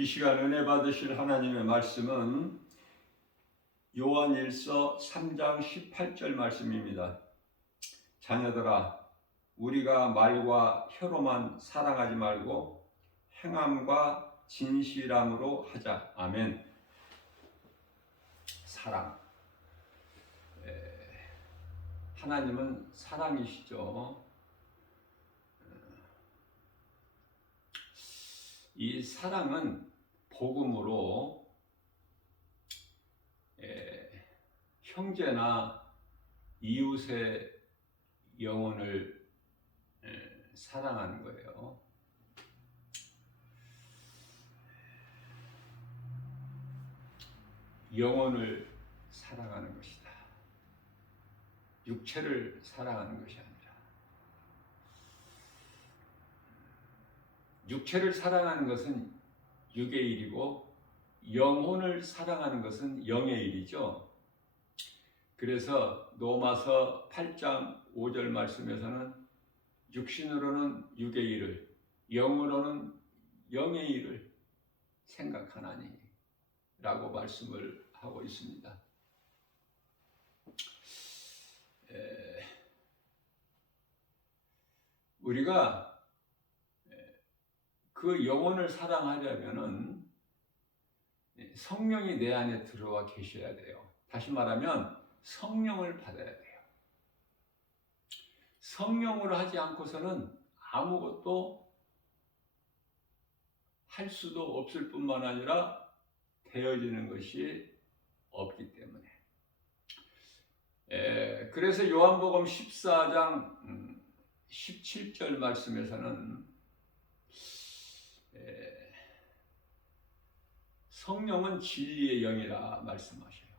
이 시간 은혜 받으실 하나님의 말씀은 요한일서 3장 18절 말씀입니다. 자녀들아, 우리가 말과 혀로만 사랑하지 말고 행함과 진실함으로 하자. 아멘. 사랑. 하나님은 사랑이시죠. 이 사랑은 복음으로 형제나 이웃의 영혼을 사랑하는 거예요. 영혼을 사랑하는 것이다. 육체를 사랑하는 것이 아니라 육체를 사랑하는 것은 육의 일이고 영혼을 사랑하는 것은 영의 일이죠. 그래서 로마서 8장 5절 말씀에서는 육신으로는 육의 일을, 영으로는 영의 일을 생각하나니 라고 말씀을 하고 있습니다. 우리가 그 영혼을 사랑하려면은 성령이 내 안에 들어와 계셔야 돼요. 다시 말하면 성령을 받아야 돼요. 성령으로 하지 않고서는 아무것도 할 수도 없을 뿐만 아니라 되어지는 것이 없기 때문에. 그래서 요한복음 14장 17절 말씀에서는 성령은 진리의 영이라 말씀하셔요.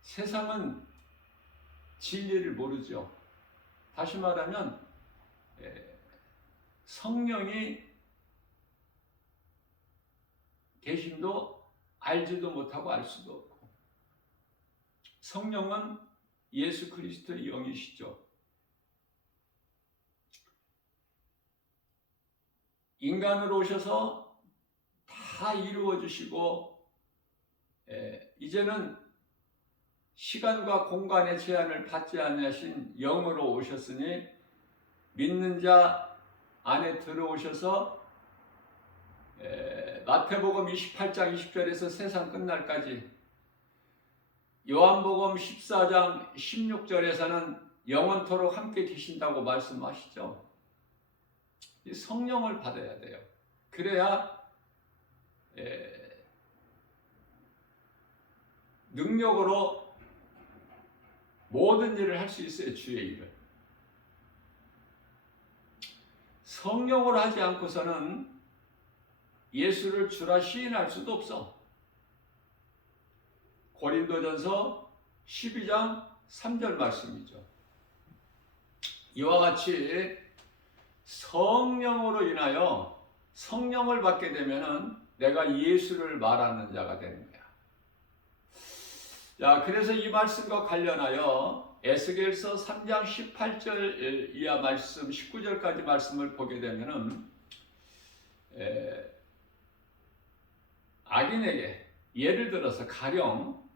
세상은 진리를 모르죠. 다시 말하면 성령이 계심도 알지도 못하고 알 수도 없고, 성령은 예수 그리스도의 영이시죠. 인간으로 오셔서 다 이루어 주시고 이제는 시간과 공간의 제한을 받지 않으신 영으로 오셨으니 믿는 자 안에 들어오셔서 마태복음 28장 20절에서 세상 끝날까지, 요한복음 14장 16절에서는 영원토록 함께 계신다고 말씀하시죠. 이 성령을 받아야 돼요. 그래야 능력으로 모든 일을 할 수 있어요. 주의 일을. 성령으로 하지 않고서는 예수를 주라 시인할 수도 없어. 고린도전서 12장 3절 말씀이죠. 이와 같이 성령으로 인하여 성령을 받게 되면은 내가 예수를 말하는 자가 되는 거야. 자, 그래서 이 말씀과 관련하여 에스겔서 3장 18절 이하 말씀, 19절까지 말씀을 보게 되면은 악인에게, 예를 들어서 가령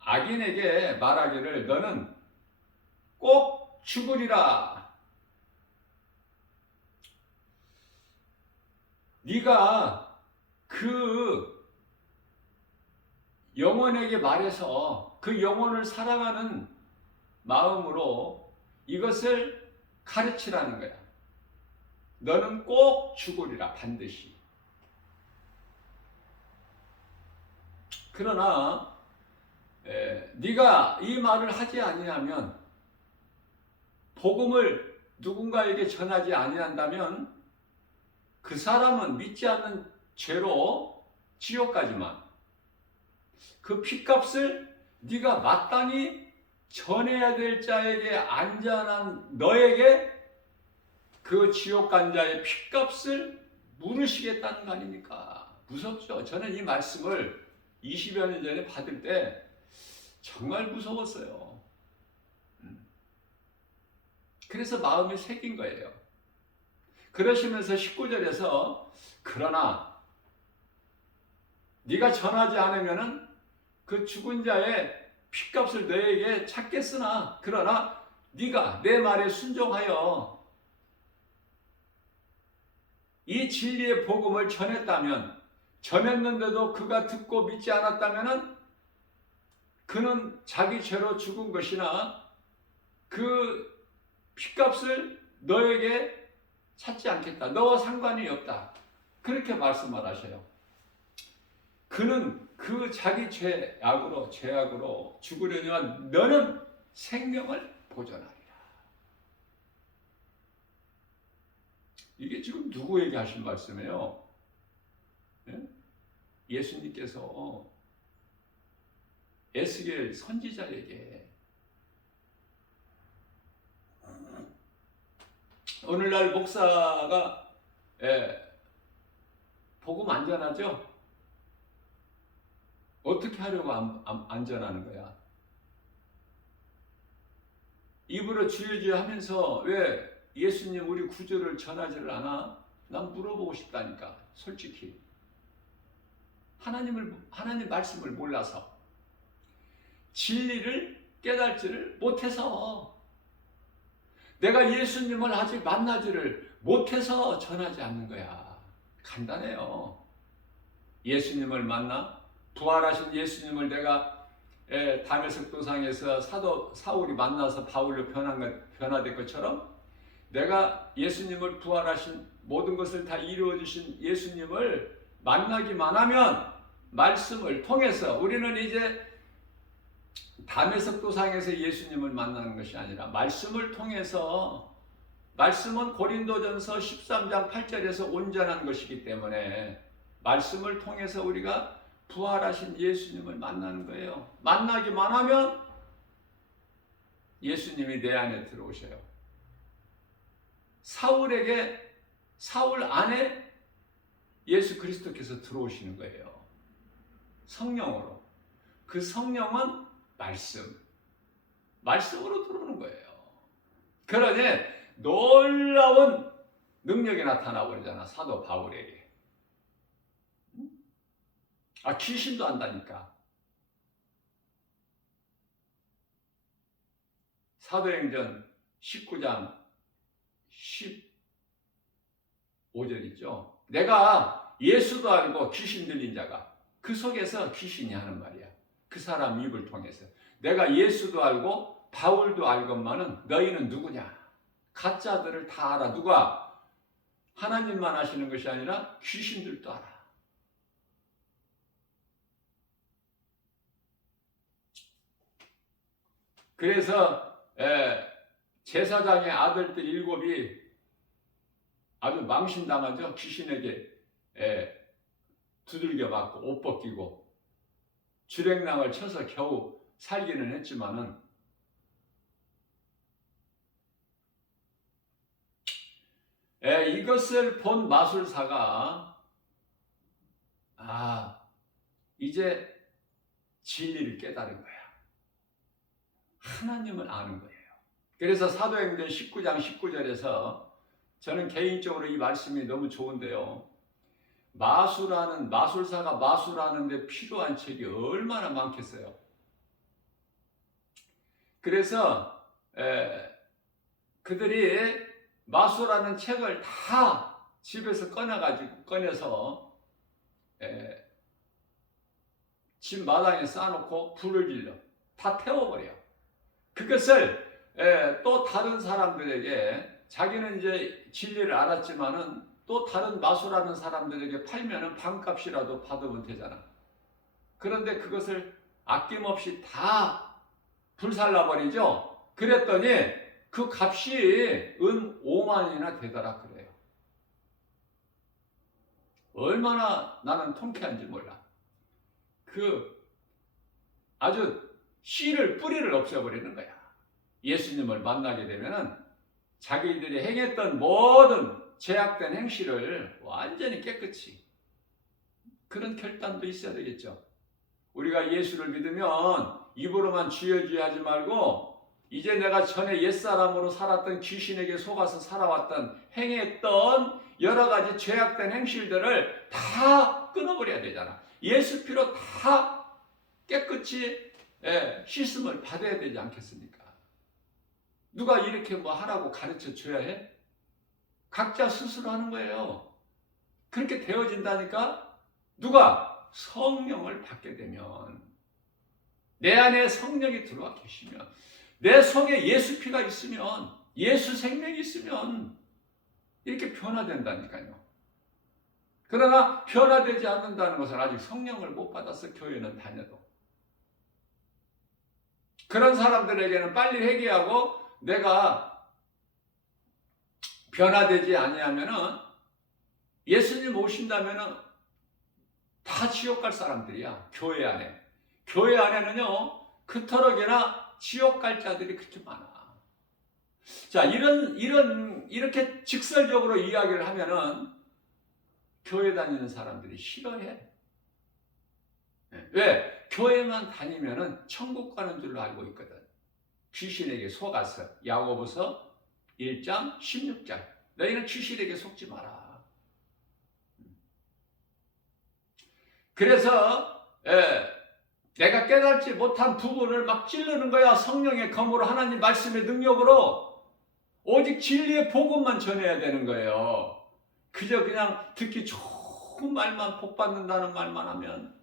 악인에게 말하기를 너는 꼭 죽으리라. 네가 그 영혼에게 말해서 그 영혼을 사랑하는 마음으로 이것을 가르치라는 거야. 너는 꼭 죽으리라, 반드시. 그러나 네가 이 말을 하지 아니하면, 복음을 누군가에게 전하지 아니한다면 그 사람은 믿지 않는 죄로 지옥 가지만 그 핏값을 네가 마땅히 전해야 될 자에게, 안전한 너에게 그 지옥 간 자의 핏값을 물으시겠다는 거 아닙니까? 무섭죠? 저는 이 말씀을 20여 년 전에 받을 때 정말 무서웠어요. 그래서 마음에 새긴 거예요. 그러시면서 19절에서 그러나 네가 전하지 않으면은 그 죽은 자의 핏값을 너에게 찾겠으나 그러나 네가 내 말에 순종하여 이 진리의 복음을 전했는데도 그가 듣고 믿지 않았다면은 그는 자기 죄로 죽은 것이나 그 핏값을 너에게 찾지 않겠다. 너와 상관이 없다. 그렇게 말씀을 하셔요. 그는 그 자기 죄악으로 죽으려니와 너는 생명을 보존하리라. 이게 지금 누구에게 하신 말씀이에요? 예? 예수님께서 에스겔 선지자에게 오늘날 목사가 복음 안전하죠? 어떻게 하려고 안전하는 거야? 입으로 주여 주여 하면서 왜 예수님 우리 구주를 전하지를 않아? 난 물어보고 싶다니까. 솔직히 하나님 말씀을 몰라서 진리를 깨달지를 못해서 내가 예수님을 아직 만나지를 못해서 전하지 않는 거야. 간단해요. 예수님을 만나 부활하신 예수님을 내가 다메섹 도상에서 사도 사울이 만나서 바울로 변화된 것처럼 내가 예수님을 부활하신 모든 것을 다 이루어주신 예수님을 만나기만 하면 말씀을 통해서 우리는 이제 다메섹 도상에서 예수님을 만나는 것이 아니라 말씀을 통해서 말씀은 고린도전서 13장 8절에서 온전한 것이기 때문에 말씀을 통해서 우리가 부활하신 예수님을 만나는 거예요. 만나기만 하면 예수님이 내 안에 들어오셔요. 사울 안에 예수 그리스도께서 들어오시는 거예요. 성령으로. 그 성령은 말씀으로 들어오는 거예요. 그러니 놀라운 능력이 나타나고 그러잖아. 사도 바울에게. 귀신도 안다니까. 사도행전 19장 15절이죠. 내가 예수도 알고 귀신 들린 자가 그 속에서 귀신이 하는 말이야. 그 사람 입을 통해서 내가 예수도 알고 바울도 알건만은 너희는 누구냐? 가짜들을 다 알아. 누가? 하나님만 아시는 것이 아니라 귀신들도 알아. 그래서 제사장의 아들들 7이 아주 망신당하죠. 귀신에게 두들겨 맞고 옷 벗기고 주랭랑을 쳐서 겨우 살기는 했지만은 이것을 본 마술사가 이제 진리를 깨달은 거야. 하나님을 아는 거예요. 그래서 사도행전 19장 19절에서 저는 개인적으로 이 말씀이 너무 좋은데요. 마술사가 마술하는데 필요한 책이 얼마나 많겠어요. 그래서 그들이 마술하는 책을 다 집에서 꺼내서 집 마당에 쌓아놓고 불을 질러 다 태워버려. 그것을 또 다른 사람들에게 자기는 이제 진리를 알았지만은 또 다른 마술하는 사람들에게 팔면은 반값이라도 받으면 되잖아. 그런데 그것을 아낌없이 다 불살라버리죠. 그랬더니 그 값이 은 5만이나 되더라 그래요. 얼마나 나는 통쾌한지 몰라. 아주 뿌리를 없애버리는 거야. 예수님을 만나게 되면은 자기들이 행했던 모든 죄악된 행실을 완전히 깨끗이, 그런 결단도 있어야 되겠죠. 우리가 예수를 믿으면 입으로만 주여 주여 하지 말고 이제 내가 전에 옛사람으로 살았던 귀신에게 속아서 살아왔던 행했던 여러 가지 죄악된 행실들을 다 끊어버려야 되잖아. 예수 피로 다 깨끗이 씻음을 받아야 되지 않겠습니까? 누가 이렇게 뭐 하라고 가르쳐 줘야 해? 각자 스스로 하는 거예요. 그렇게 되어진다니까? 누가? 성령을 받게 되면, 내 안에 성령이 들어와 계시면, 내 속에 예수 피가 있으면, 예수 생명이 있으면 이렇게 변화된다니까요. 그러나 변화되지 않는다는 것은 아직 성령을 못 받아서 교회는 다녀도, 그런 사람들에게는 빨리 회개하고 내가 변화되지 아니하면은, 예수님 오신다면은 다 지옥 갈 사람들이야. 교회 안에. 교회 안에는요, 그토록이나 지옥 갈 자들이 그렇게 많아. 자, 이렇게 직설적으로 이야기를 하면은 교회 다니는 사람들이 싫어해. 왜? 교회만 다니면은 천국 가는 줄로 알고 있거든. 귀신에게 속아서. 야고보서 1장 16절. 너희는 귀신에게 속지 마라. 그래서 내가 깨닫지 못한 부분을 막 찌르는 거야. 성령의 검으로, 하나님 말씀의 능력으로. 오직 진리의 복음만 전해야 되는 거예요. 그저 그냥 듣기 좋은 말만, 복 받는다는 말만 하면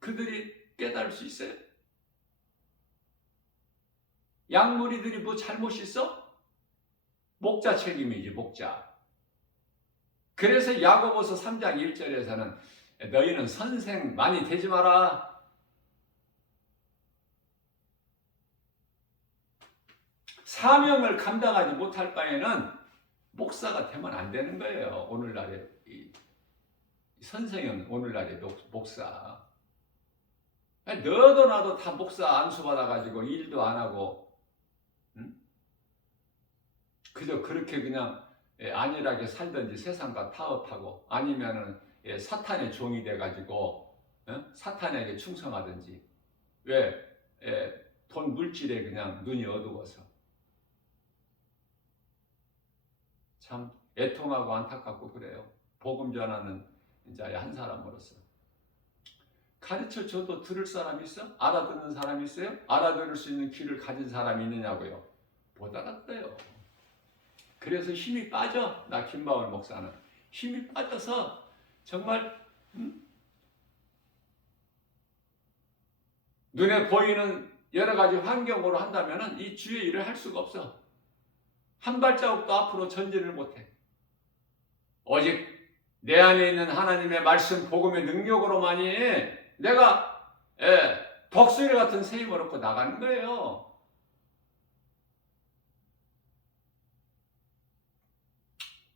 그들이 깨달을 수 있어요? 양무리들이 뭐 잘못이 있어? 목자 책임이지, 목자. 그래서 야고보서 3장 1절에서는 너희는 선생 많이 되지 마라. 사명을 감당하지 못할 바에는 목사가 되면 안 되는 거예요. 오늘날의 선생은 오늘날의 목사. 너도 나도 다 목사 안수 받아가지고 일도 안 하고, 응? 그저 그렇게 그냥 안일하게 살든지 세상과 타협하고, 아니면은 사탄의 종이 돼가지고 사탄에게 충성하든지. 왜? 돈 물질에 그냥 눈이 어두워서. 참 애통하고 안타깝고 그래요. 복음 전하는 자의 한 사람으로서. 가르쳐줘도 들을 사람이 있어? 알아듣는 사람이 있어요? 알아들을 수 있는 귀를 가진 사람이 있느냐고요? 못 알아들어요. 그래서 힘이 빠져. 나 김바울 목사는 힘이 빠져서 정말 눈에 보이는 여러 가지 환경으로 한다면 이 주의 일을 할 수가 없어. 한 발자국도 앞으로 전진을 못해. 오직 내 안에 있는 하나님의 말씀, 복음의 능력으로만이 내가 독수리 같은 새 힘을 얻고 나가는 거예요.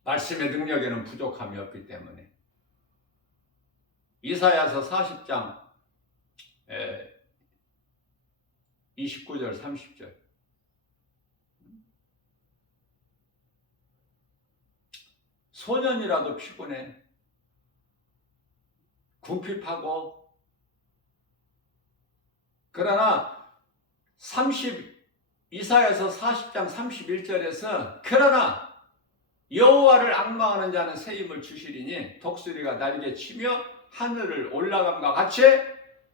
말씀의 능력에는 부족함이 없기 때문에. 이사야서 40장 29절 30절. 소년이라도 피곤해. 궁핍하고. 그러나 이사야서 40장 31절에서 그러나 여호와를 앙망하는 자는 새 힘을 주시리니 독수리가 날개 치며 하늘을 올라감과 같이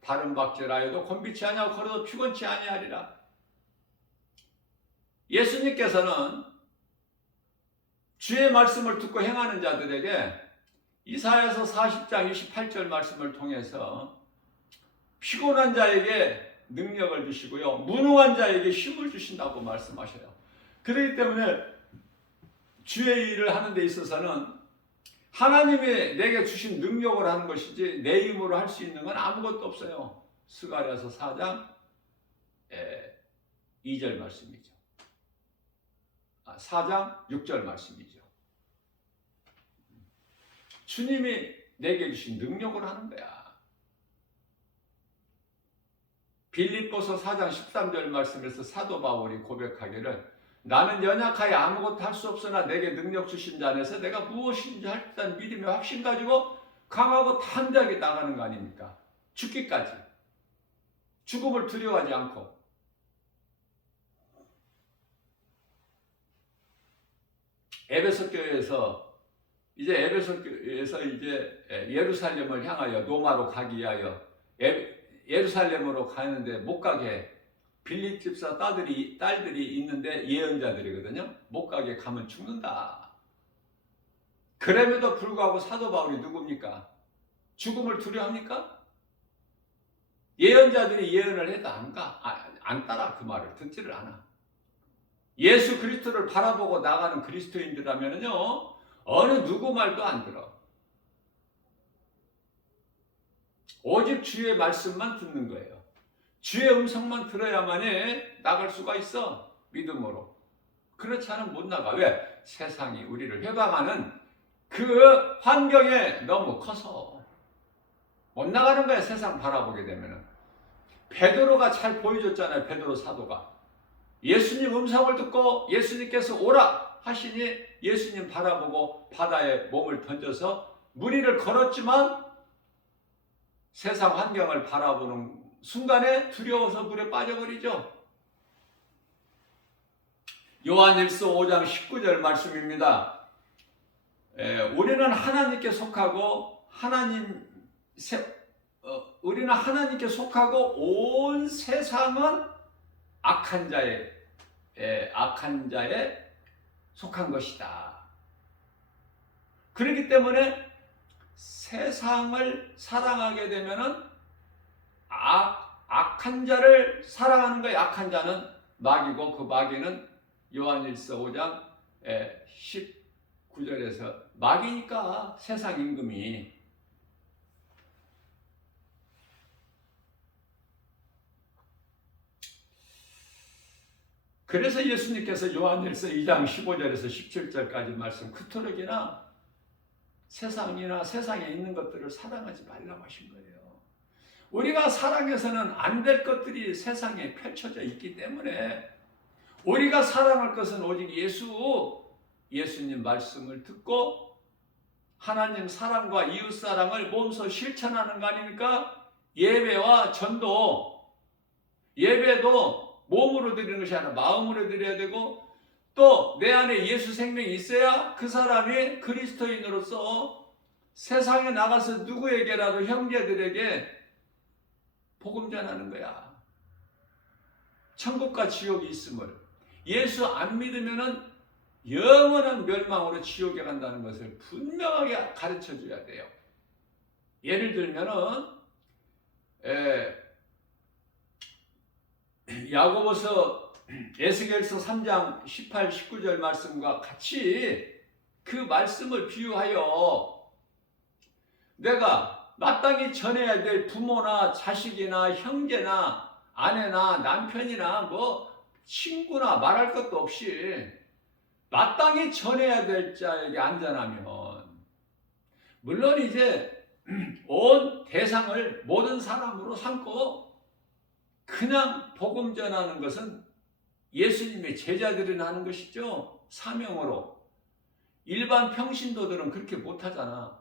다른 박질하여도 곤비치 아니하고 걸어도 피곤치 아니하리라. 예수님께서는 주의 말씀을 듣고 행하는 자들에게 이사야서 40장 28절 말씀을 통해서 피곤한 자에게 능력을 주시고요, 무능한 자에게 힘을 주신다고 말씀하셔요. 그렇기 때문에 주의 일을 하는 데 있어서는 하나님이 내게 주신 능력을 하는 것이지 내 힘으로 할 수 있는 건 아무것도 없어요. 스가랴서 4장 2절 말씀이죠. 4장 6절 말씀이죠. 주님이 내게 주신 능력을 하는 거야. 빌립보서 4장 13절 말씀에서 사도 바울이 고백하기를 나는 연약하여 아무것도 할 수 없으나 내게 능력 주신 자 안에서 내가 무엇인지 할 듯한 믿음의 확신 가지고 강하고 담대하게 나가는 거 아닙니까? 죽기까지. 죽음을 두려워하지 않고. 에베소 교회에서 이제 예루살렘을 향하여 노마로 가기 위하여 예루살렘으로 가는데 못 가게 빌립 집사 딸들이 있는데 예언자들이거든요. 못 가게 가면 죽는다. 그럼에도 불구하고 사도 바울이 누굽니까? 죽음을 두려워합니까? 예언자들이 예언을 해도 안 가. 안 따라 그 말을 듣지를 않아. 예수 그리스도를 바라보고 나가는 그리스도인들이라면요, 어느 누구 말도 안 들어. 오직 주의 말씀만 듣는 거예요. 주의 음성만 들어야만이 나갈 수가 있어. 믿음으로. 그렇지 않으면 못 나가. 왜? 세상이 우리를 회방하는 그 환경에 너무 커서 못 나가는 거야. 세상 바라보게 되면은. 베드로가 잘 보여줬잖아요. 베드로 사도가. 예수님 음성을 듣고 예수님께서 오라 하시니 예수님 바라보고 바다에 몸을 던져서 무리를 걸었지만 세상 환경을 바라보는 순간에 두려워서 물에 빠져버리죠. 요한일서 5장 19절 말씀입니다. 우리는 하나님께 속하고 온 세상은 악한 자에 속한 것이다. 그렇기 때문에 세상을 사랑하게 되면은 악한 자를 사랑하는 거예요. 악한 자는 마귀고 그 마귀는 요한일서 5장 19절에서 마귀니까 세상 임금이. 그래서 예수님께서 요한일서 2장 15절에서 17절까지 말씀 그토록이나 세상이나 세상에 있는 것들을 사랑하지 말라고 하신 거예요. 우리가 사랑해서는 안 될 것들이 세상에 펼쳐져 있기 때문에 우리가 사랑할 것은 오직 예수님 말씀을 듣고 하나님 사랑과 이웃 사랑을 몸소 실천하는 거 아닙니까? 예배와 전도, 예배도 몸으로 드리는 것이 아니라 마음으로 드려야 되고 또 내 안에 예수 생명이 있어야 그 사람이 그리스도인으로서 세상에 나가서 누구에게라도 형제들에게 복음 전하는 거야. 천국과 지옥이 있음을. 예수 안 믿으면은 영원한 멸망으로 지옥에 간다는 것을 분명하게 가르쳐 줘야 돼요. 예를 들면은 야고보서 에스겔서 3장 18, 19절 말씀과 같이 그 말씀을 비유하여 내가 마땅히 전해야 될 부모나 자식이나 형제나 아내나 남편이나 뭐 친구나 말할 것도 없이 마땅히 전해야 될 자에게 안전하면 물론 이제 온 대상을 모든 사람으로 삼고 그냥 복음 전하는 것은 예수님의 제자들이 하는 것이죠. 사명으로. 일반 평신도들은 그렇게 못하잖아.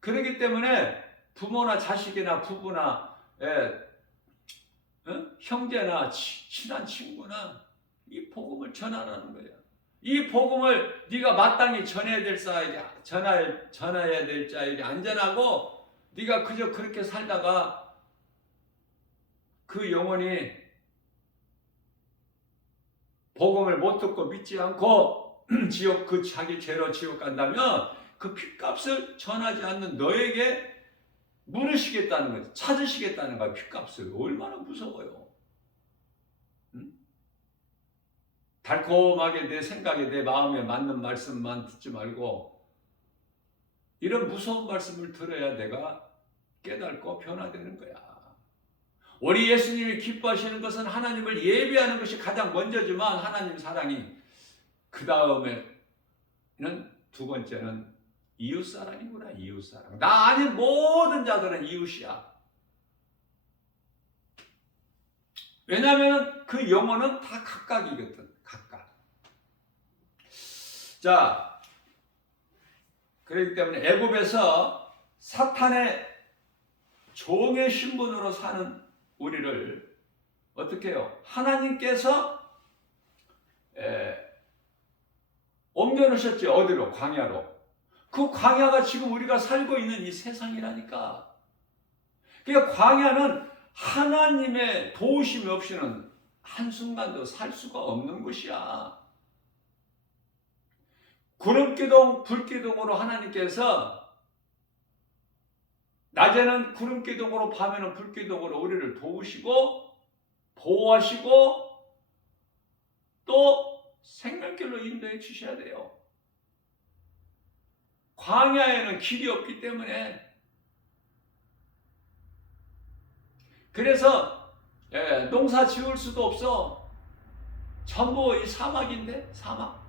그렇기 때문에 부모나 자식이나 부부나 형제나 친한 친구나 이 복음을 전하라는 거야. 이 복음을 네가 마땅히 전해야 될 자에게 전해야 될 자에게 안전하고 네가 그저 그렇게 살다가 그 영혼이 복음을 못 듣고 믿지 않고 자기 죄로 지옥 간다면 그 핏값을 전하지 않는 너에게 물으시겠다는 거지. 찾으시겠다는 거야. 핏값을. 얼마나 무서워요. 응? 달콤하게 내 생각에 내 마음에 맞는 말씀만 듣지 말고 이런 무서운 말씀을 들어야 내가 깨닫고 변화되는 거야. 우리 예수님이 기뻐하시는 것은 하나님을 예배하는 것이 가장 먼저지만 하나님 사랑이 그 다음에는 두 번째는 이웃사랑이구나. 이웃사랑. 나 아닌 모든 자들은 이웃이야. 왜냐하면 그 영혼은 다 각각이거든. 각각. 자, 그렇기 때문에 애굽에서 사탄의 종의 신분으로 사는 우리를 어떻게 해요? 하나님께서 옮겨놓으셨죠. 어디로? 광야로. 그 광야가 지금 우리가 살고 있는 이 세상이라니까. 그러니까 광야는 하나님의 도우심이 없이는 한순간도 살 수가 없는 곳이야. 구름기둥, 불기둥으로 하나님께서 낮에는 구름기둥으로, 밤에는 불기둥으로 우리를 도우시고 보호하시고 또 생명길로 인도해 주셔야 돼요. 광야에는 길이 없기 때문에. 그래서 농사 지을 수도 없어. 전부 이 사막인데, 사막.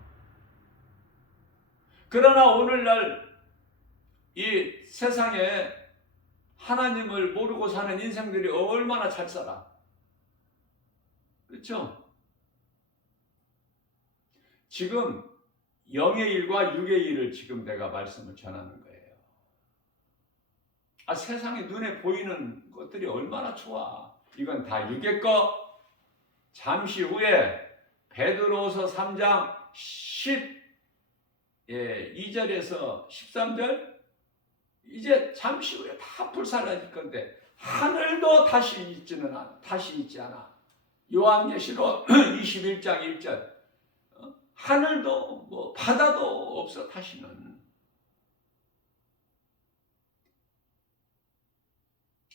그러나 오늘날 이 세상에 하나님을 모르고 사는 인생들이 얼마나 잘 살아. 그렇죠? 지금 영의 일과 육의 일을 지금 내가 말씀을 전하는 거예요. 세상에 눈에 보이는 것들이 얼마나 좋아. 이건 다 육의 거. 잠시 후에 베드로서 3장 12절에서 13절 이제 잠시 후에 다 불살라질 건데 하늘도 다시 있지 않아. 요한계시록 21장 1절 하늘도 뭐 바다도 없어 다시는.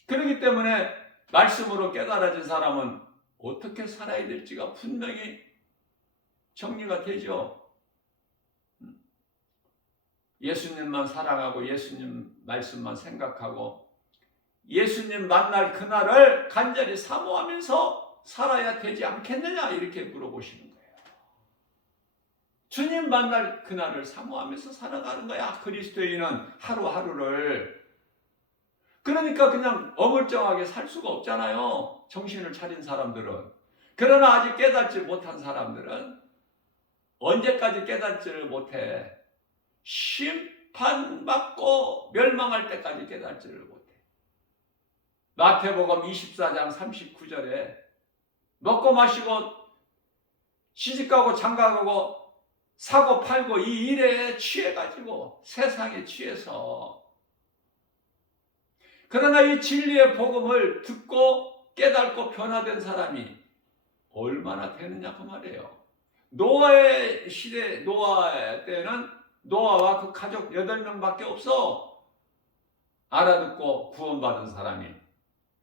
그렇기 때문에 말씀으로 깨달아진 사람은 어떻게 살아야 될지가 분명히 정리가 되죠. 예수님만 사랑하고 예수님 말씀만 생각하고 예수님 만날 그날을 간절히 사모하면서 살아야 되지 않겠느냐 이렇게 물어보시는 거예요. 주님 만날 그날을 사모하면서 살아가는 거야. 그리스도인은 하루하루를. 그러니까 그냥 어물쩡하게 살 수가 없잖아요. 정신을 차린 사람들은. 그러나 아직 깨닫지 못한 사람들은 언제까지 깨닫지를 못해. 심판받고 멸망할 때까지 깨닫지를 못해. 마태복음 24장 39절에 먹고 마시고 시집가고 장가가고 사고 팔고 이 일에 취해가지고 세상에 취해서, 그러나 이 진리의 복음을 듣고 깨닫고 변화된 사람이 얼마나 되느냐 그 말이에요. 노아의 시대, 노아 때는 노아와 그 가족 8명밖에 없어. 알아듣고 구원받은 사람이.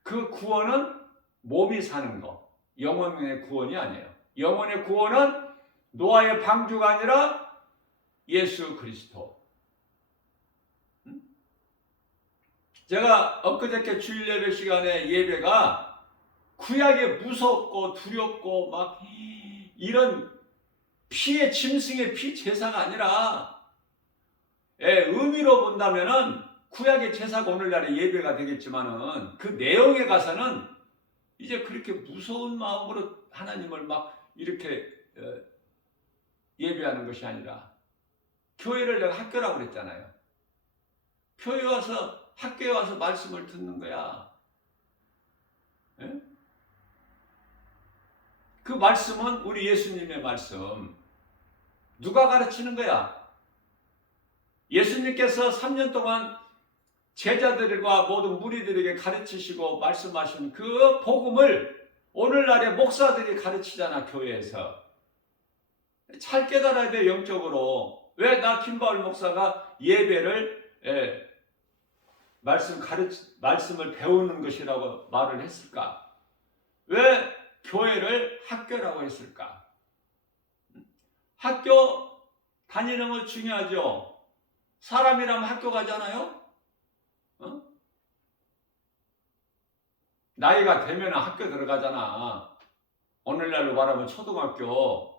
그 구원은 몸이 사는 거, 영혼의 구원이 아니에요. 영혼의 구원은 노아의 방주가 아니라 예수 그리스도. 제가 엊그저께 주일 예배 시간에 예배가 구약에 무섭고 두렵고 막 이런 피의 짐승의 피 제사가 아니라 의미로 본다면은 구약의 제사가 오늘날의 예배가 되겠지만은 그 내용에 가서는 이제 그렇게 무서운 마음으로 하나님을 막 이렇게 예배하는 것이 아니라, 교회를 내가 학교라고 그랬잖아요. 학교에 와서 말씀을 듣는 거야. 그 말씀은 우리 예수님의 말씀. 누가 가르치는 거야? 예수님께서 3년 동안 제자들과 모든 무리들에게 가르치시고 말씀하신 그 복음을 오늘날의 목사들이 가르치잖아, 교회에서. 잘 깨달아야 돼, 영적으로. 왜 나 김바울 목사가 예배를 말씀을 배우는 것이라고 말을 했을까? 왜 교회를 학교라고 했을까? 학교 다니는 거 중요하죠. 사람이라면 학교 가잖아요. 나이가 되면 학교 들어가잖아. 오늘날로 말하면 초등학교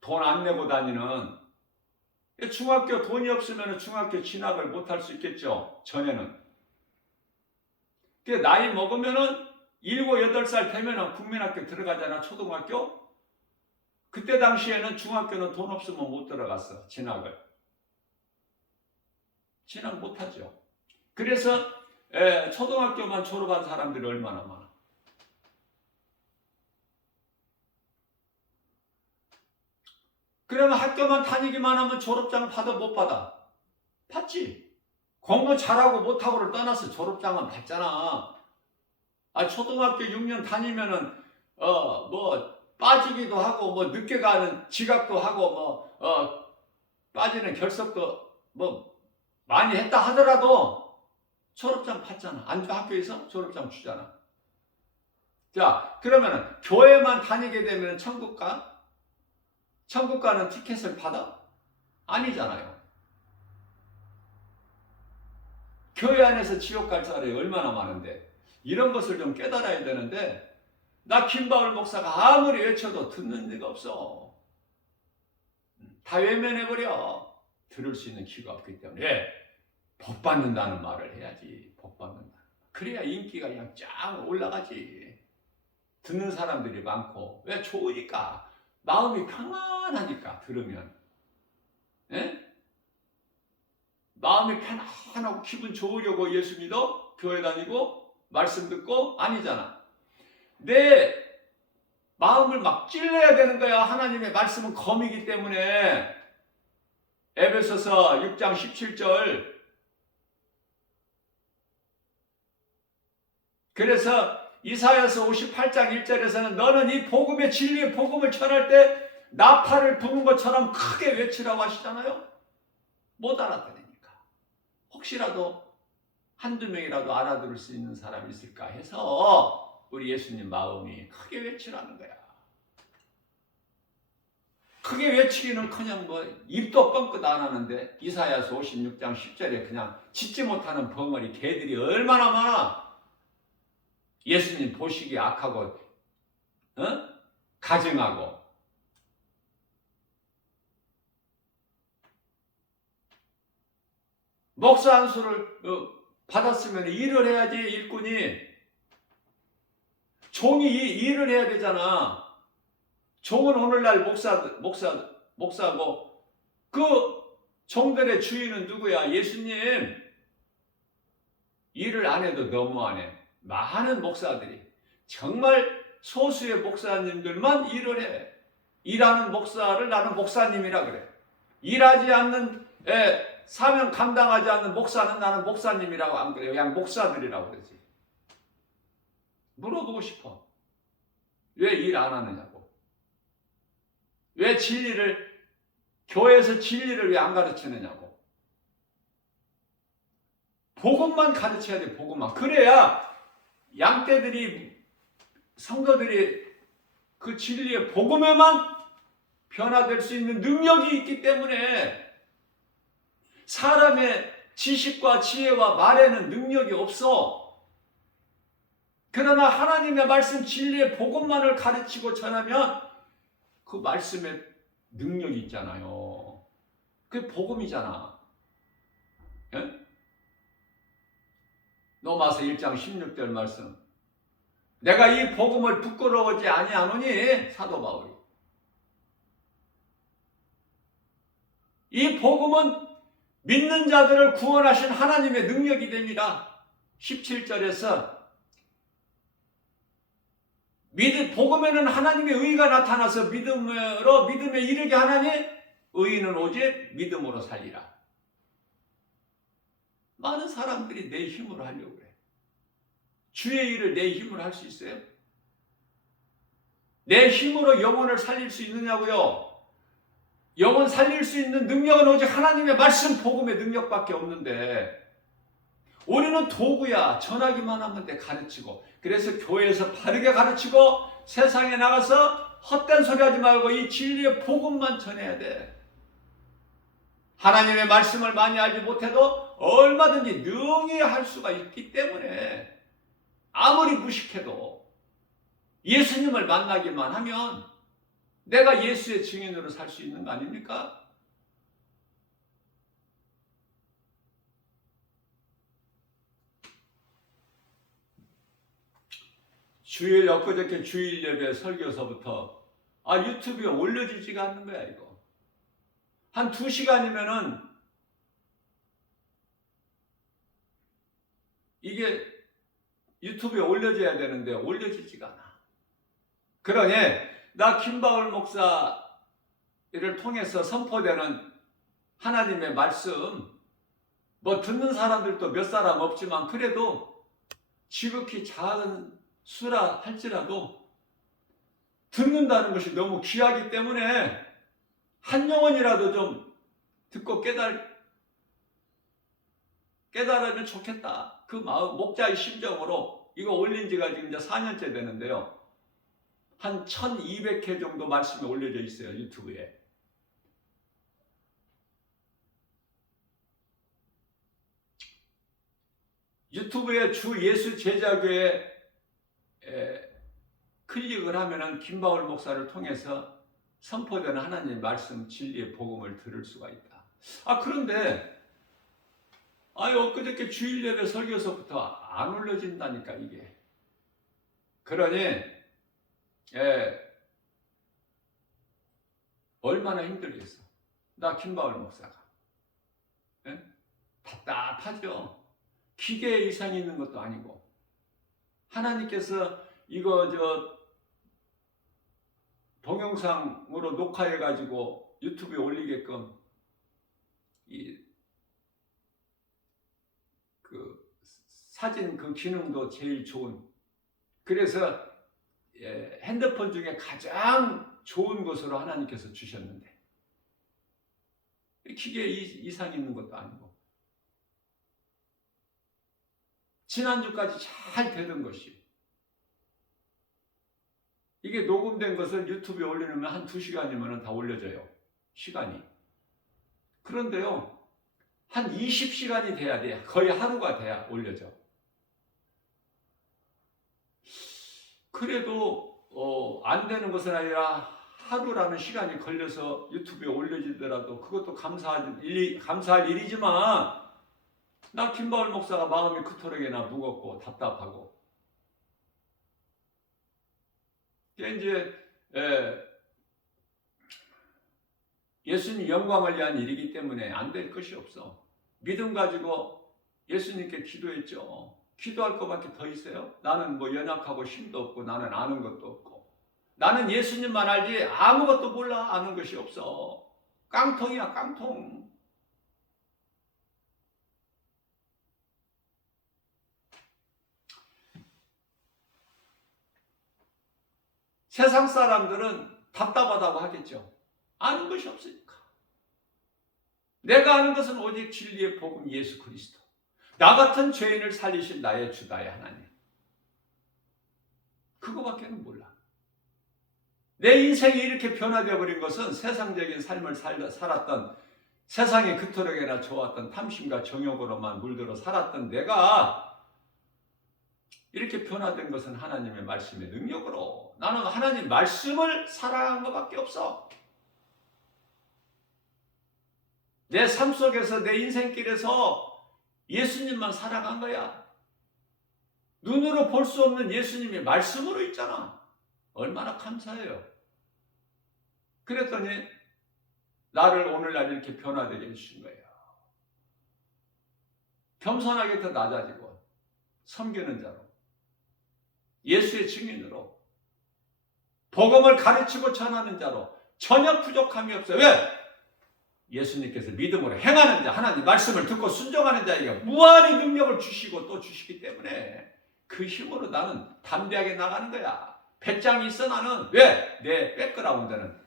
돈 안 내고 다니는. 중학교 돈이 없으면 중학교 진학을 못할 수 있겠죠. 전에는. 나이 먹으면은 7, 8살 되면은 국민학교 들어가잖아. 초등학교. 그때 당시에는 중학교는 돈 없으면 못 들어갔어. 진학 못하죠. 그래서 초등학교만 졸업한 사람들이 얼마나 많아. 그러면 학교만 다니기만 하면 졸업장 받아 못 받아? 받지. 공부 잘하고 못하고를 떠나서 졸업장은 받잖아. 초등학교 6년 다니면은 뭐 빠지기도 하고 뭐 늦게 가는 지각도 하고 뭐 빠지는 결석도 뭐 많이 했다 하더라도 졸업장 받잖아. 학교에서 졸업장 주잖아. 자, 그러면은 교회만 다니게 되면 천국 가? 천국 가는 티켓을 받아? 아니잖아요. 교회 안에서 지옥 갈 사람이 얼마나 많은데 이런 것을 좀 깨달아야 되는데 나 김바울 목사가 아무리 외쳐도 듣는 데가 없어. 다 외면해버려. 들을 수 있는 귀가 없기 때문에 복 받는다는 말을 해야지. 복 받는다. 그래야 인기가 그냥 쫙 올라가지. 듣는 사람들이 많고 왜? 좋으니까. 마음이 평안하니까 들으면. 예? 마음이 편안하고 기분 좋으려고 예수 믿어? 교회 다니고? 말씀 듣고? 아니잖아. 내 마음을 막 찔러야 되는 거야. 하나님의 말씀은 검이기 때문에. 에베소서 6장 17절. 그래서 이사야서 58장 1절에서는 너는 이 복음의 진리의 복음을 전할 때 나팔을 부는 것처럼 크게 외치라고 하시잖아요. 못 알아들으니까. 혹시라도 한두 명이라도 알아들을 수 있는 사람이 있을까 해서 우리 예수님 마음이 크게 외치라는 거야. 크게 외치기는커녕 뭐 입도 뻥끗 안 하는데 이사야서 56장 10절에 그냥 짖지 못하는 벙어리 개들이 얼마나 많아. 예수님 보시기에 악하고 가증하고 목사 한 수를 받았으면 일을 해야지. 일꾼이 종이 일을 해야 되잖아. 종은 오늘날 목사고 그 종들의 주인은 누구야? 예수님. 일을 안 해도 너무하네. 많은 목사들이 정말 소수의 목사님들만 일을 해. 일하는 목사를 나는 목사님이라 그래. 일하지 않는 사명 감당하지 않는 목사는 나는 목사님이라고 안 그래요. 그냥 목사들이라고 그러지. 물어보고 싶어. 왜 일 안 하느냐고. 왜 교회에서 진리를 왜 안 가르치느냐고. 복음만 가르쳐야 돼. 복음만. 그래야 양떼들이 성도들이 그 진리의 복음에만 변화될 수 있는 능력이 있기 때문에 사람의 지식과 지혜와 말에는 능력이 없어. 그러나 하나님의 말씀 진리의 복음만을 가르치고 전하면 그 말씀에 능력이 있잖아요. 그게 복음이잖아. 예? 로마서 1장 16절 말씀. 내가 이 복음을 부끄러워하지 아니하노니 사도 바울이. 이 복음은 믿는 자들을 구원하신 하나님의 능력이 됩니다. 17절에서 복음에는 하나님의 의가 나타나서 믿음에 이르게 하나니 의인은 오직 믿음으로 살리라. 많은 사람들이 내 힘으로 하려고 그래. 주의 일을 내 힘으로 할 수 있어요? 내 힘으로 영혼을 살릴 수 있느냐고요? 영혼 살릴 수 있는 능력은 오직 하나님의 말씀 복음의 능력밖에 없는데 우리는 도구야. 전하기만 하면 돼. 가르치고. 그래서 교회에서 바르게 가르치고 세상에 나가서 헛된 소리 하지 말고 이 진리의 복음만 전해야 돼. 하나님의 말씀을 많이 알지 못해도 얼마든지 능히 할 수가 있기 때문에 아무리 무식해도 예수님을 만나기만 하면 내가 예수의 증인으로 살 수 있는 거 아닙니까? 엊그저께 주일 예배 설교서부터 유튜브에 올려지지가 않는 거야 이거. 한 2시간이면은 이게 유튜브에 올려져야 되는데 올려지지가 않아. 그러니 나 김바울 목사 이를 통해서 선포되는 하나님의 말씀, 뭐 듣는 사람들도 몇 사람 없지만 그래도 지극히 작은 수라 할지라도 듣는다는 것이 너무 귀하기 때문에 한 영혼이라도 좀 듣고 깨달으면 좋겠다. 그 마음, 목자의 심정으로 이거 올린 지가 지금 이제 4년째 되는데요. 한 1200회 정도 말씀이 올려져 있어요, 유튜브에. 유튜브에 주 예수 제자교회 클릭을 하면은 김바울 목사를 통해서 선포되는 하나님의 말씀, 진리의 복음을 들을 수가 있다. 그런데 엊그저께 주일 예배 설교서부터 안 올려진다니까 이게. 그러니 얼마나 힘들겠어. 나 김바울 목사가. 답답하죠. 기계에 이상이 있는 것도 아니고 하나님께서 이거 동영상으로 녹화해가지고 유튜브에 올리게끔 그 사진 그 기능도 제일 좋은, 그래서 핸드폰 중에 가장 좋은 것으로 하나님께서 주셨는데 기계에 이상이 있는 것도 아니고 지난주까지 잘 되던 것이 이게 녹음된 것을 유튜브에 올리면 한 2시간이면 다 올려져요. 시간이. 그런데요. 한 20시간이 돼야 돼. 거의 하루가 돼야 올려져. 그래도 안 되는 것은 아니라 하루라는 시간이 걸려서 유튜브에 올려지더라도 그것도 감사할 일이지만 나 김바울 목사가 마음이 그토록이나 무겁고 답답하고 이제 예수님 영광을 위한 일이기 때문에 안 될 것이 없어. 믿음 가지고 예수님께 기도했죠. 기도할 것밖에 더 있어요? 나는 뭐 연약하고 힘도 없고 나는 아는 것도 없고 나는 예수님만 알지 아무것도 몰라. 아는 것이 없어. 깡통이야, 깡통. 세상 사람들은 답답하다고 하겠죠. 아는 것이 없으니까. 내가 아는 것은 오직 진리의 복음 예수 그리스도. 나 같은 죄인을 살리신 나의 주 나의 하나님. 그거밖에는 몰라. 내 인생이 이렇게 변화되어 버린 것은 세상적인 삶을 살았던, 세상에 그토록이나 좋았던 탐심과 정욕으로만 물들어 살았던 내가 이렇게 변화된 것은 하나님의 말씀의 능력으로. 나는 하나님 말씀을 사랑한 것밖에 없어. 내 삶 속에서 내 인생길에서 예수님만 사랑한 거야. 눈으로 볼 수 없는 예수님이 말씀으로 있잖아. 얼마나 감사해요. 그랬더니 나를 오늘날 이렇게 변화되게 해주신 거예요. 겸손하게 더 낮아지고 섬기는 자로, 예수의 증인으로, 복음을 가르치고 전하는 자로 전혀 부족함이 없어요. 왜? 예수님께서 믿음으로 행하는 자, 하나님 말씀을 듣고 순종하는 자에게 무한히 능력을 주시고 또 주시기 때문에 그 힘으로 나는 담대하게 나가는 거야. 배짱이 있어 나는. 왜? 내 백그라운드는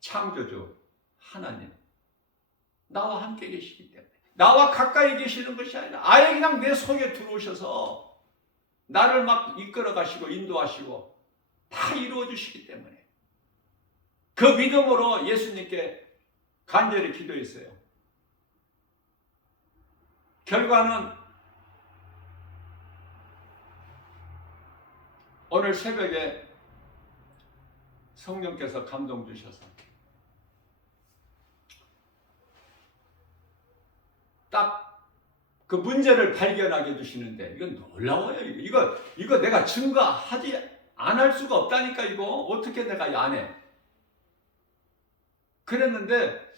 창조주 하나님 나와 함께 계시기 때문에, 나와 가까이 계시는 것이 아니라 아예 그냥 내 속에 들어오셔서 나를 막 이끌어 가시고 인도하시고 다 이루어 주시기 때문에 그 믿음으로 예수님께 간절히 기도했어요. 결과는 오늘 새벽에 성령께서 감동 주셔서 딱 그 문제를 발견하게 해주시는데 이건 놀라워요. 이거 내가 증거하지 안 할 수가 없다니까. 이거 어떻게 내가 안 해. 그랬는데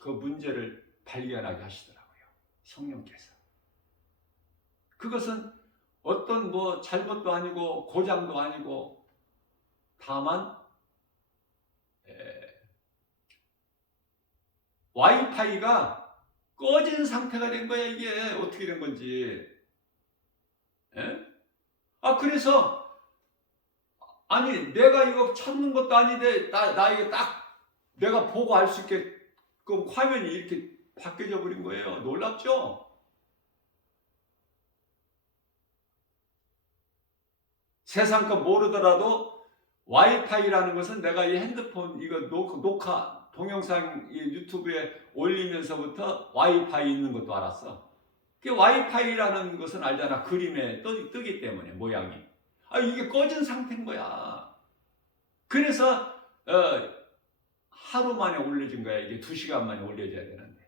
그 문제를 발견하게 하시더라고요. 성령께서. 그것은 어떤 뭐 잘못도 아니고 고장도 아니고 다만 와이파이가 꺼진 상태가 된 거야. 이게 어떻게 된 건지. 예? 그래서 아니 내가 이거 찾는 것도 아닌데 나 이게 딱 내가 보고 알 수 있게끔 화면이 이렇게 바뀌어져 버린 거예요. 놀랍죠? 세상 거 모르더라도 와이파이라는 것은 내가 이 핸드폰 이거 녹화 동영상 유튜브에 올리면서부터 와이파이 있는 것도 알았어. 그 와이파이라는 것은 알잖아. 그림에 뜨기 때문에 모양이. 이게 꺼진 상태인 거야. 그래서 하루 만에 올려진 거야. 이게 2시간 만에 올려져야 되는데.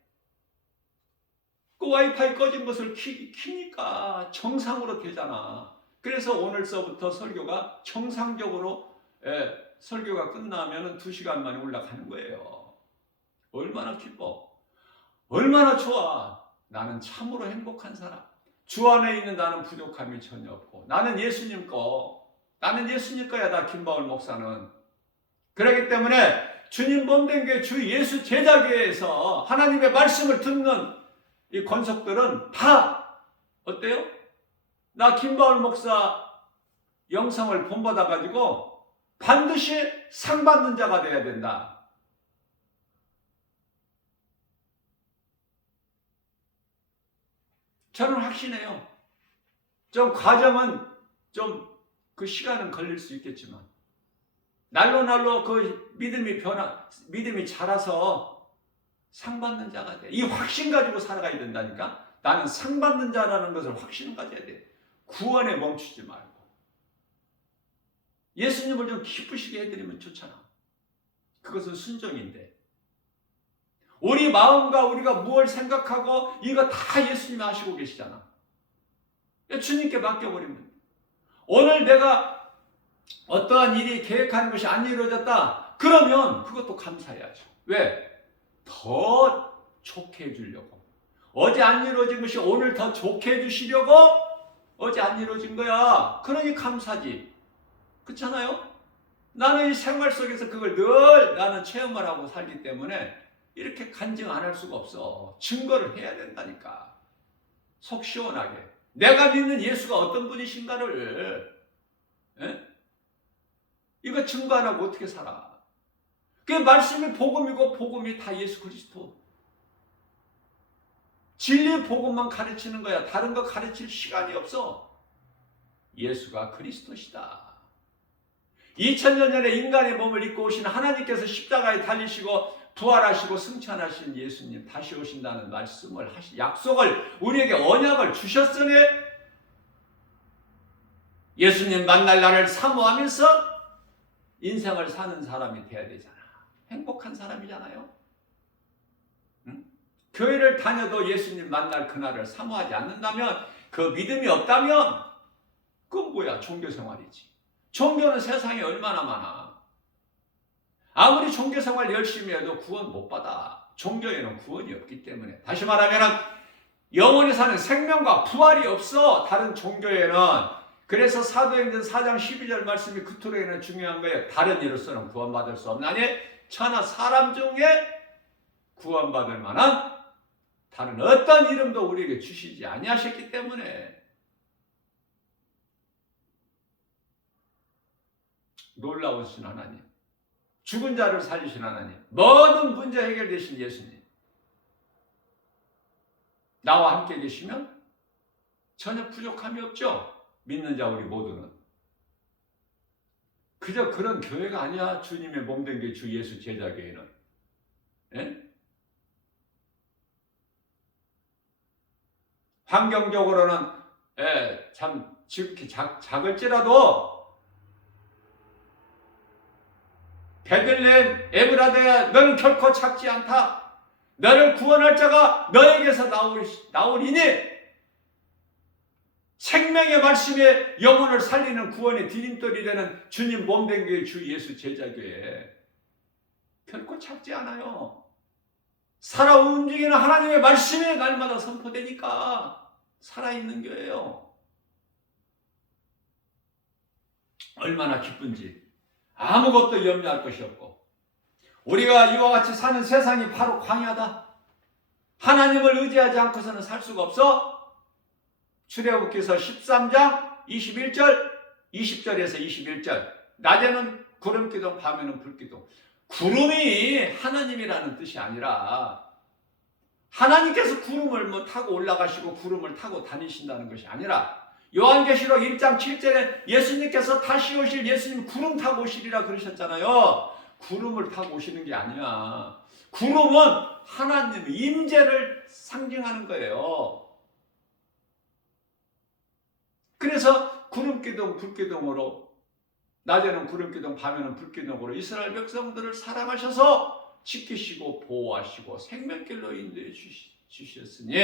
그 와이파이 꺼진 것을 키니까 정상으로 되잖아. 그래서 오늘서부터 설교가 정상적으로 설교가 끝나면 2시간 만에 올라가는 거예요. 얼마나 기뻐. 얼마나 좋아. 나는 참으로 행복한 사람. 주 안에 있는 나는 부족함이 전혀 없고 나는 예수님 거야. 나 김바울 목사는. 그렇기 때문에 주님 몸된 교회 주 예수 제자교회에서 하나님의 말씀을 듣는 이 권속들은 다 어때요? 나 김바울 목사 영상을 본받아 가지고 반드시 상 받는 자가 돼야 된다. 저는 확신해요. 좀 과정은 좀 그 시간은 걸릴 수 있겠지만 날로 그 믿음이 자라서 상 받는 자가 돼. 이 확신 가지고 살아가야 된다니까. 나는 상 받는 자라는 것을 확신을 가져야 돼. 구원에 멈추지 말고. 예수님을 좀 기쁘시게 해드리면 좋잖아. 그것은 순종인데. 우리 마음과 우리가 무엇을 생각하고 이거 다 예수님이 아시고 계시잖아. 주님께 맡겨버리면. 오늘 내가 어떠한 일이 계획하는 것이 안 이루어졌다. 그러면 그것도 감사해야죠. 왜? 더 좋게 해주려고. 어제 안 이루어진 것이 오늘 더 좋게 해주시려고 어제 안 이루어진 거야. 그러니 감사지. 그렇잖아요? 나는 이 생활 속에서 그걸 늘 나는 체험을 하고 살기 때문에 이렇게 간증 안 할 수가 없어. 증거를 해야 된다니까. 속 시원하게. 내가 믿는 예수가 어떤 분이신가를 이거 증거 안 하고 어떻게 살아? 그 말씀이 복음이고 복음이 다 예수 그리스도. 진리의 복음만 가르치는 거야. 다른 거 가르칠 시간이 없어. 예수가 그리스도시다. 2000년 전에 인간의 몸을 입고 오신 하나님께서 십자가에 달리시고 부활하시고 승천하신 예수님 다시 오신다는 말씀을 약속을 우리에게 언약을 주셨으니 예수님 만날 날을 사모하면서 인생을 사는 사람이 돼야 되잖아. 행복한 사람이잖아요. 응? 교회를 다녀도 예수님 만날 그날을 사모하지 않는다면 그 믿음이 없다면 그건 뭐야? 종교생활이지. 종교는 세상에 얼마나 많아. 아무리 종교생활 열심히 해도 구원 못 받아. 종교에는 구원이 없기 때문에. 다시 말하면 영원히 사는 생명과 부활이 없어. 다른 종교에는. 그래서 사도행전 4장 12절 말씀이 그토록이나 중요한 거예요. 다른 이로서는 구원받을 수 없나니 천하 사람 중에 구원받을 만한 다른 어떤 이름도 우리에게 주시지 아니하셨기 때문에. 놀라우신 하나님. 죽은 자를 살리신 하나님. 모든 문제 해결되신 예수님. 나와 함께 계시면 전혀 부족함이 없죠. 믿는 자 우리 모두는. 그저 그런 교회가 아니야. 주님의 몸된 게 주 예수 제자교회는. 예? 환경적으로는 참 지극히 작을지라도 베들레헴 에브라데야 너는 결코 작지 않다. 너를 구원할 자가 너에게서 나오리니 생명의 말씀에 영혼을 살리는 구원의 디딤돌이 되는 주님 몸된 교회 주 예수 제자교회 결코 작지 않아요. 살아 움직이는 하나님의 말씀이 날마다 선포되니까 살아있는 교회예요. 얼마나 기쁜지 아무것도 염려할 것이 없고, 우리가 이와 같이 사는 세상이 바로 광야다. 하나님을 의지하지 않고서는 살 수가 없어. 출애굽기서 13장 21절 20절에서 21절. 낮에는 구름기둥, 밤에는 불기둥. 구름이 하나님이라는 뜻이 아니라 하나님께서 구름을 타고 올라가시고 구름을 타고 다니신다는 것이 아니라, 요한계시록 1장 7절에 예수님께서 다시 오실, 예수님 구름 타고 오시리라 그러셨잖아요. 구름을 타고 오시는 게 아니야. 구름은 하나님의 임재를 상징하는 거예요. 그래서 구름기둥, 불기둥으로, 낮에는 구름기둥, 밤에는 불기둥으로 이스라엘 백성들을 사랑하셔서 지키시고 보호하시고 생명길로 인도해 주셨으니,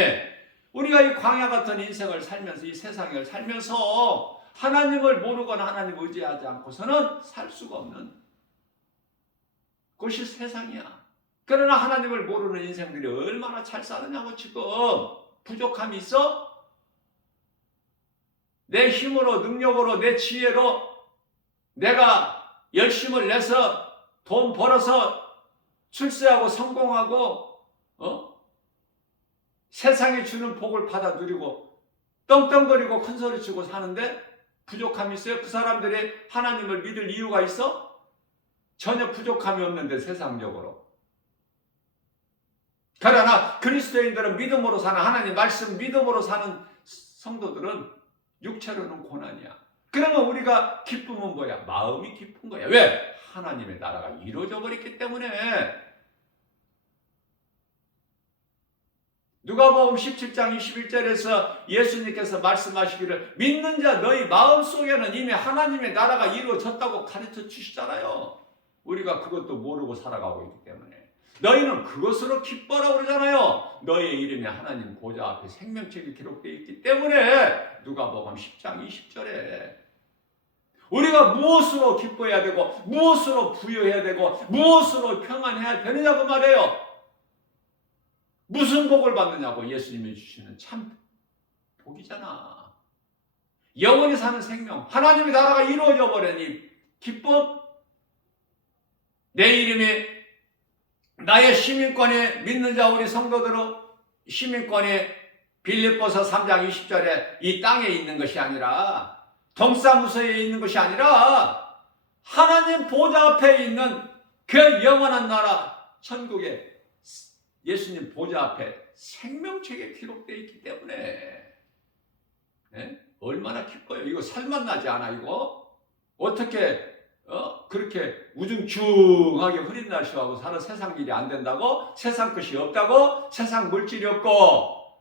우리가 이 광야 같은 인생을 살면서, 이 세상을 살면서 하나님을 모르거나 하나님을 의지하지 않고서는 살 수가 없는 그것이 세상이야. 그러나 하나님을 모르는 인생들이 얼마나 잘 사느냐고. 지금 부족함이 있어? 내 힘으로, 능력으로, 내 지혜로 내가 열심을 내서 돈 벌어서 출세하고 성공하고 세상이 주는 복을 받아 누리고 떵떵거리고 큰소리치고 사는데 부족함이 있어요? 그 사람들이 하나님을 믿을 이유가 있어? 전혀 부족함이 없는데, 세상적으로. 그러나 그리스도인들은 믿음으로 사는, 하나님 말씀 믿음으로 사는 성도들은 육체로는 고난이야. 그러면 우리가 기쁨은 뭐야? 마음이 기쁜 거야. 왜? 하나님의 나라가 이루어져 버렸기 때문에. 누가복음 17장 21절에서 예수님께서 말씀하시기를, 믿는 자 너희 마음속에는 이미 하나님의 나라가 이루어졌다고 가르쳐 주시잖아요. 우리가 그것도 모르고 살아가고 있기 때문에. 너희는 그것으로 기뻐라 그러잖아요. 너희의 이름이 하나님 보좌 앞에 생명책이 기록되어 있기 때문에. 누가복음 10장 20절에 우리가 무엇으로 기뻐해야 되고, 무엇으로 부여해야 되고, 무엇으로 평안해야 되느냐고 말해요. 무슨 복을 받느냐고. 예수님이 주시는 참 복이잖아. 영원히 사는 생명, 하나님의 나라가 이루어져 버리니 기쁨. 내 이름이 나의 시민권에, 믿는 자 우리 성도들은 시민권에 빌립보서 3장 20절에 이 땅에 있는 것이 아니라, 동사무소에 있는 것이 아니라 하나님 보좌 앞에 있는 그 영원한 나라 천국에 예수님 보좌 앞에 생명책에 기록되어 있기 때문에. 네? 얼마나 기뻐요. 이거 살맛 나지 않아? 이거 어떻게 그렇게 우중충하게 흐린 날씨하고 사는, 세상 일이 안 된다고? 세상 것이 없다고? 세상 물질이 없고,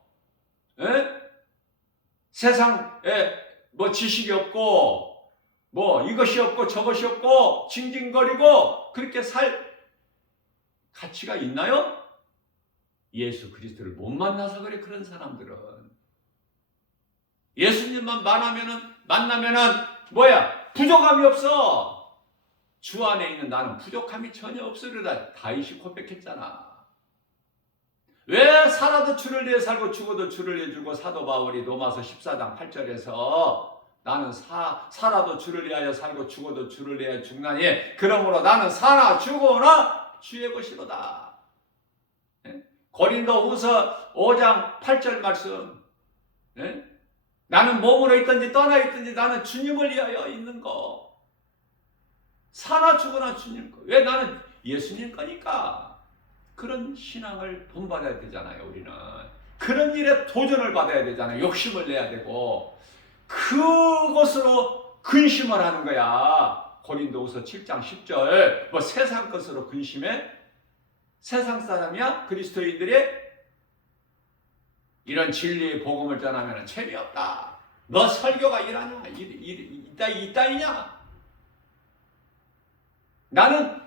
세상에 뭐 지식이 없고, 뭐 이것이 없고 저것이 없고 징징거리고 그렇게 살 가치가 있나요? 예수 그리스도를 못 만나서 그래. 그런 사람들은 예수님만 만나면은 뭐야? 부족함이 없어. 주 안에 있는 나는 부족함이 전혀 없으리라 다윗이 고백했잖아. 왜 살아도 주를 위해 살고 죽어도 주를 위해 주고, 사도 바울이 로마서 14장 8절에서 나는 살아도 주를 위하여 살고 죽어도 주를 위하여 죽나니 그러므로 나는 사나 죽으나 주의 것이로다. 고린도후서 5장 8절 말씀. 나는 몸으로 있든지 떠나 있든지 나는 주님을 위하여 있는 거. 사나 죽으나 주님 거. 왜? 나는 예수님 거니까. 그런 신앙을 본받아야 되잖아요. 우리는 그런 일에 도전을 받아야 되잖아요. 욕심을 내야 되고 그것으로 근심을 하는 거야. 고린도후서 7장 10절. 뭐 세상 것으로 근심해? 세상 사람이야? 그리스도인들이? 이런 진리의 복음을 전하면 재미없다. 너 설교가 일하냐? 이따위냐? 나는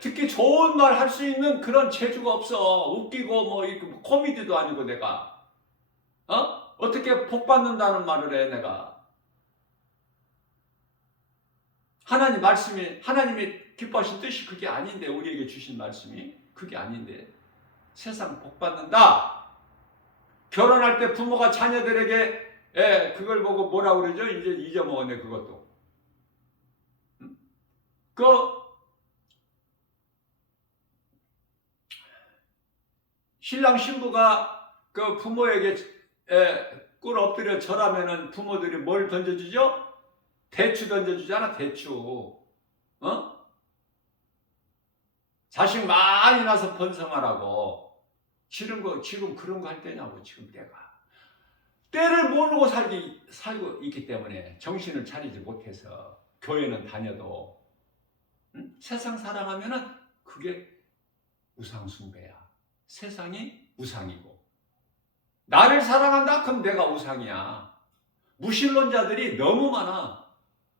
듣기 좋은 말 할 수 있는 그런 재주가 없어. 웃기고 뭐 이렇게 코미디도 아니고 내가 어떻게 복 받는다는 말을 해 내가. 하나님 말씀이, 하나님이 기뻐하신 뜻이 그게 아닌데, 우리에게 주신 말씀이 그게 아닌데 세상 복 받는다. 결혼할 때 부모가 자녀들에게 그걸 보고 뭐라 그러죠? 이제 잊어먹었네 그것도. 그 신랑 신부가 그 부모에게 꿇 엎드려 절하면은 부모들이 뭘 던져주죠? 대추 던져주잖아, 대추. 자식 많이 나서 번성하라고. 지금 그런 거 할 때냐고, 지금 때를 모르고 살고 있기 때문에 정신을 차리지 못해서 교회는 다녀도 세상 사랑하면은 그게 우상숭배야. 세상이 우상이고 나를 사랑한다? 그럼 내가 우상이야. 무신론자들이 너무 많아.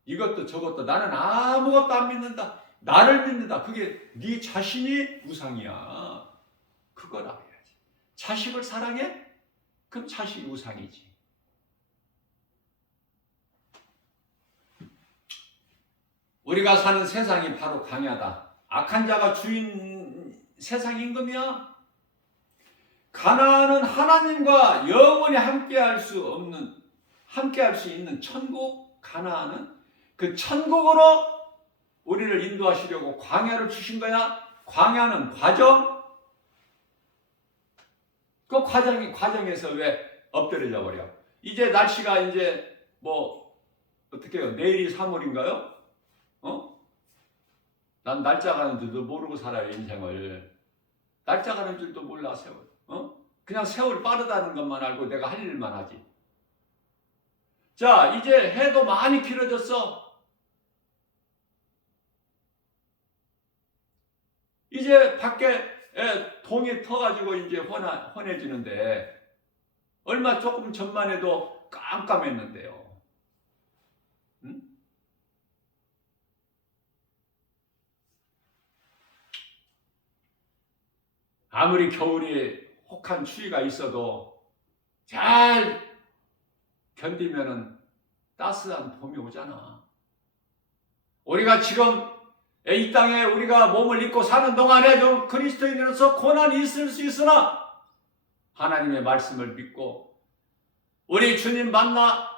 이것도 저것도 나는 아무것도 안 믿는다. 나를 믿는다. 그게 네 자신이 우상이야. 그걸 알아야지. 자식을 사랑해? 그럼 자식이 우상이지. 우리가 사는 세상이 바로 광야다. 악한 자가 주인 세상 임금이야. 가나안은 하나님과 영원히 함께할 수 있는 천국. 가나안은 그 천국으로 우리를 인도하시려고 광야를 주신 거야. 광야는 과정. 그 과정에서 왜 엎드려 버려? 이제 날씨가 이제 어떻게 해요? 내일이 3월인가요? 난 날짜 가는 줄도 모르고 살아요, 인생을. 날짜 가는 줄도 몰라, 세월. 그냥 세월 빠르다는 것만 알고 내가 할 일만 하지. 자, 이제 해도 많이 길어졌어. 이제 밖에 동이 터가지고 이제 환해지는데 얼마 조금 전만 해도 깜깜했는데요. 아무리 겨울에 혹한 추위가 있어도 잘 견디면은 따스한 봄이 오잖아. 우리가 지금 이 땅에 우리가 몸을 입고 사는 동안에 좀 그리스도인으로서 고난이 있을 수 있으나 하나님의 말씀을 믿고 우리 주님 만나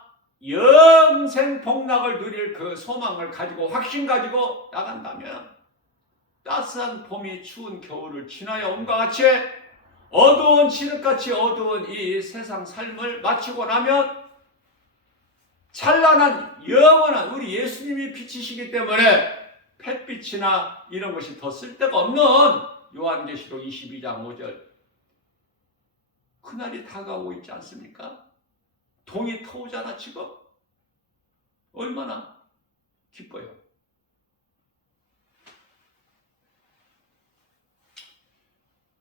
영생 복락을 누릴 그 소망을 가지고 확신 가지고 나간다면 따스한 봄이 추운 겨울을 지나야 온과 같이 어두운 칠흑같이 어두운 이 세상 삶을 마치고 나면 찬란한 영원한 우리 예수님이 빛이시기 때문에 햇빛이나 이런 것이 더 쓸데가 없는 요한계시록 22장 5절 그날이 다가오고 있지 않습니까? 동이 터오잖아 지금. 얼마나 기뻐요.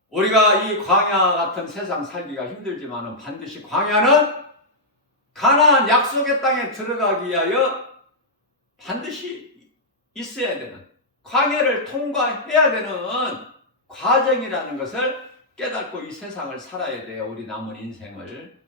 우리가 이 광야 같은 세상 살기가 힘들지만 반드시 광야는 가나안 약속의 땅에 들어가기 위하여 반드시 있어야 되는, 광야를 통과해야 되는 과정이라는 것을 깨닫고 이 세상을 살아야 돼요. 우리 남은 인생을.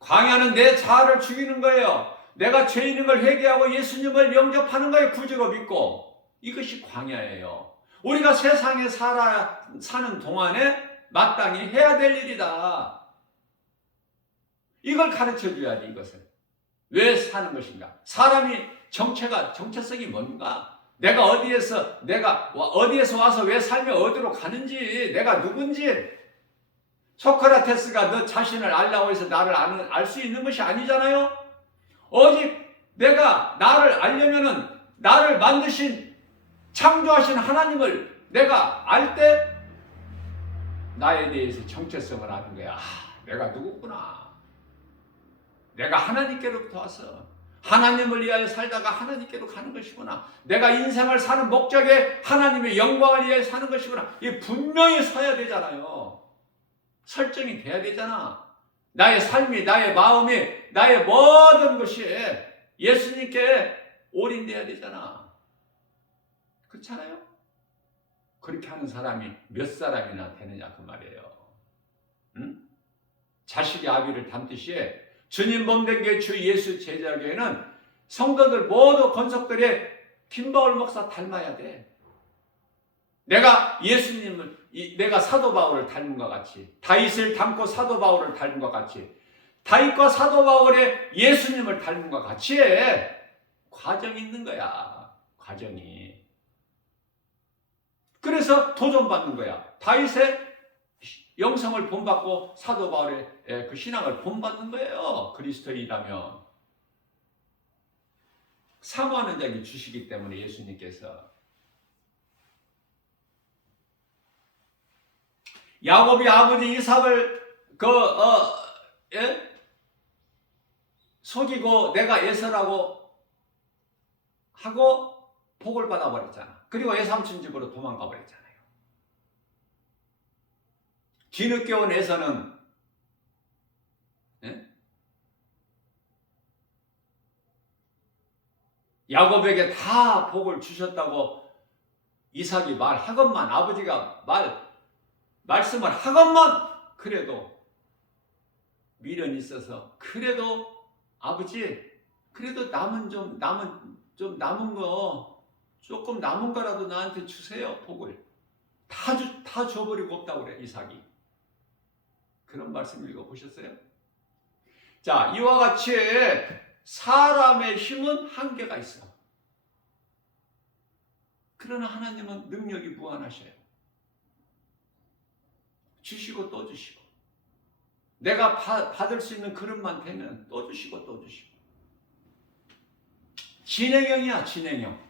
광야는 내 자아를 죽이는 거예요. 내가 죄인인 걸 회개하고 예수님을 영접하는 거예요. 구주로 믿고. 이것이 광야예요. 우리가 세상에 사는 동안에 마땅히 해야 될 일이다. 이걸 가르쳐 줘야지. 이것을 왜 사는 것인가? 사람이 정체성이 뭔가? 내가 어디에서 와서 왜 살며 어디로 가는지, 내가 누군지. 소크라테스가 너 자신을 알라고 해서 나를 알 수 있는 것이 아니잖아요. 오직 내가 나를 알려면은 나를 만드신 창조하신 하나님을 내가 알 때 나에 대해서 정체성을 아는 거야. 내가 누구구나. 내가 하나님께로부터 와서 하나님을 위하여 살다가 하나님께로 가는 것이구나. 내가 인생을 사는 목적에 하나님의 영광을 위하여 사는 것이구나. 이게 분명히 서야 되잖아요. 설정이 돼야 되잖아. 나의 삶이, 나의 마음이, 나의 모든 것이 예수님께 올인돼야 되잖아. 그렇잖아요? 그렇게 하는 사람이 몇 사람이나 되느냐 그 말이에요. 응? 자식의 아비를 담듯이 주님 몸된 게 주 예수 제자교회는 성도들 모두 권속들의 김바울 목사 닮아야 돼. 내가 내가 사도 바울을 닮은 것 같이, 다윗을 닮고 사도 바울을 닮은 것 같이, 다윗과 사도 바울의 예수님을 닮은 것 같이 과정이 있는 거야. 과정이. 그래서 도전받는 거야. 다윗의 영성을 본받고 사도 바울의 그 신앙을 본받는 거예요. 그리스도인이라면. 사모하는 자에게 주시기 때문에 예수님께서. 야곱이 아버지 이삭을 속이고 내가 에서라고 하고 복을 받아버렸잖아. 그리고 외삼촌 집으로 도망가 버렸잖아요. 뒤늦게 온 에서는 야곱에게 다 복을 주셨다고 이삭이 말하건만, 아버지가 말씀을 하건만, 그래도 미련이 있어서, 그래도 아버지, 그래도 남은 거, 조금 남은 거라도 나한테 주세요. 복을 다 줘버리고 없다고 그래, 이삭이. 그런 말씀 읽어보셨어요? 자, 이와 같이 사람의 힘은 한계가 있어. 그러나 하나님은 능력이 무한하셔요. 주시고 또 주시고, 내가 받을 수 있는 그릇만 되면 또 주시고 또 주시고. 진행형이야, 진행형.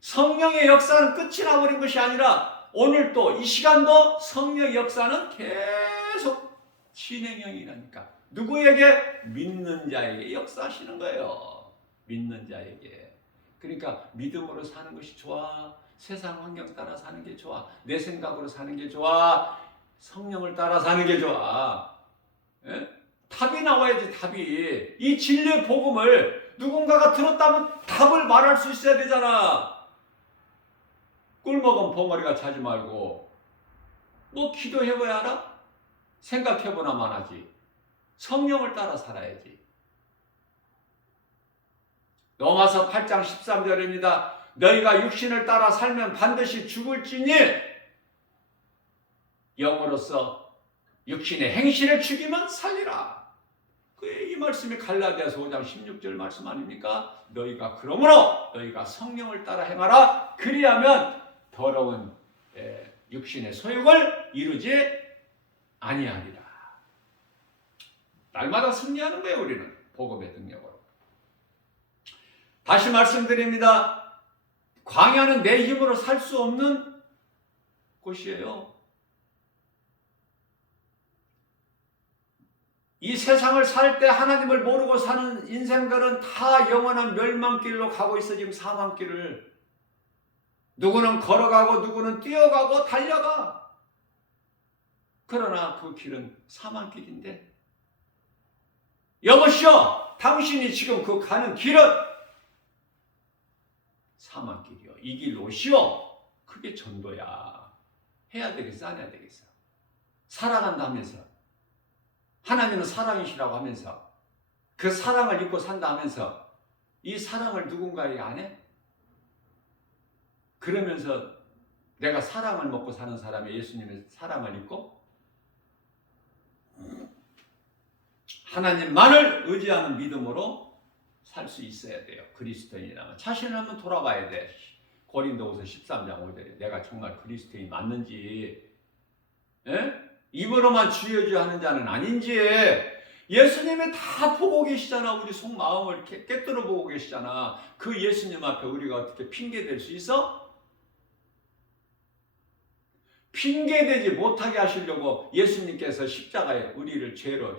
성령의 역사는 끝이 나버린 것이 아니라 오늘도 이 시간도 성령의 역사는 계속 진행형이라니까. 누구에게? 믿는 자에게 역사하시는 거예요. 믿는 자에게. 그러니까 믿음으로 사는 것이 좋아? 세상 환경 따라 사는 게 좋아? 내 생각으로 사는 게 좋아? 성령을 따라 사는 게 좋아? 예? 답이 나와야지, 답이. 이 진리의 복음을 누군가가 들었다면 답을 말할 수 있어야 되잖아. 꿀먹은 벙어리가 차지 말고, 뭐 기도해봐야 알아? 생각해보나만 하지. 성령을 따라 살아야지. 로마서 8장 13절입니다. 너희가 육신을 따라 살면 반드시 죽을지니 영으로서 육신의 행실을 죽이면 살리라. 이 말씀이 갈라디아서 5장 16절 말씀 아닙니까? 그러므로 너희가 성령을 따라 행하라. 그리하면 더러운 육신의 소욕을 이루지 아니하리라. 날마다 승리하는 거예요, 우리는. 복음의 능력으로. 다시 말씀드립니다. 광야는 내 힘으로 살 수 없는 곳이에요. 이 세상을 살 때 하나님을 모르고 사는 인생들은 다 영원한 멸망길로 가고 있어. 지금 사망길을. 누구는 걸어가고 누구는 뛰어가고 달려가. 그러나 그 길은 사망길인데, 여보시오, 당신이 지금 그 가는 길은 사망길이요. 이 길로 오시오. 그게 전도야. 해야 되겠어, 안 해야 되겠어? 살아간다면서, 하나님은 사랑이시라고 하면서, 그 사랑을 입고 산다 하면서 이 사랑을 누군가에게 안 해? 그러면서 내가 사랑을 먹고 사는 사람이 예수님의 사랑을 입고 하나님만을 의지하는 믿음으로 살 수 있어야 돼요. 그리스도인이라면. 자신을 한번 돌아봐야 돼. 고린도후서 13장 5절에 내가 정말 그리스도인 맞는지, 입으로만 주여 하는 자는 아닌지. 예수님이 다 보고 계시잖아. 우리 속마음을 깨뜨려 보고 계시잖아. 그 예수님 앞에 우리가 어떻게 핑계댈 수 있어? 핑계대지 못하게 하시려고 예수님께서 십자가에 우리를 죄로,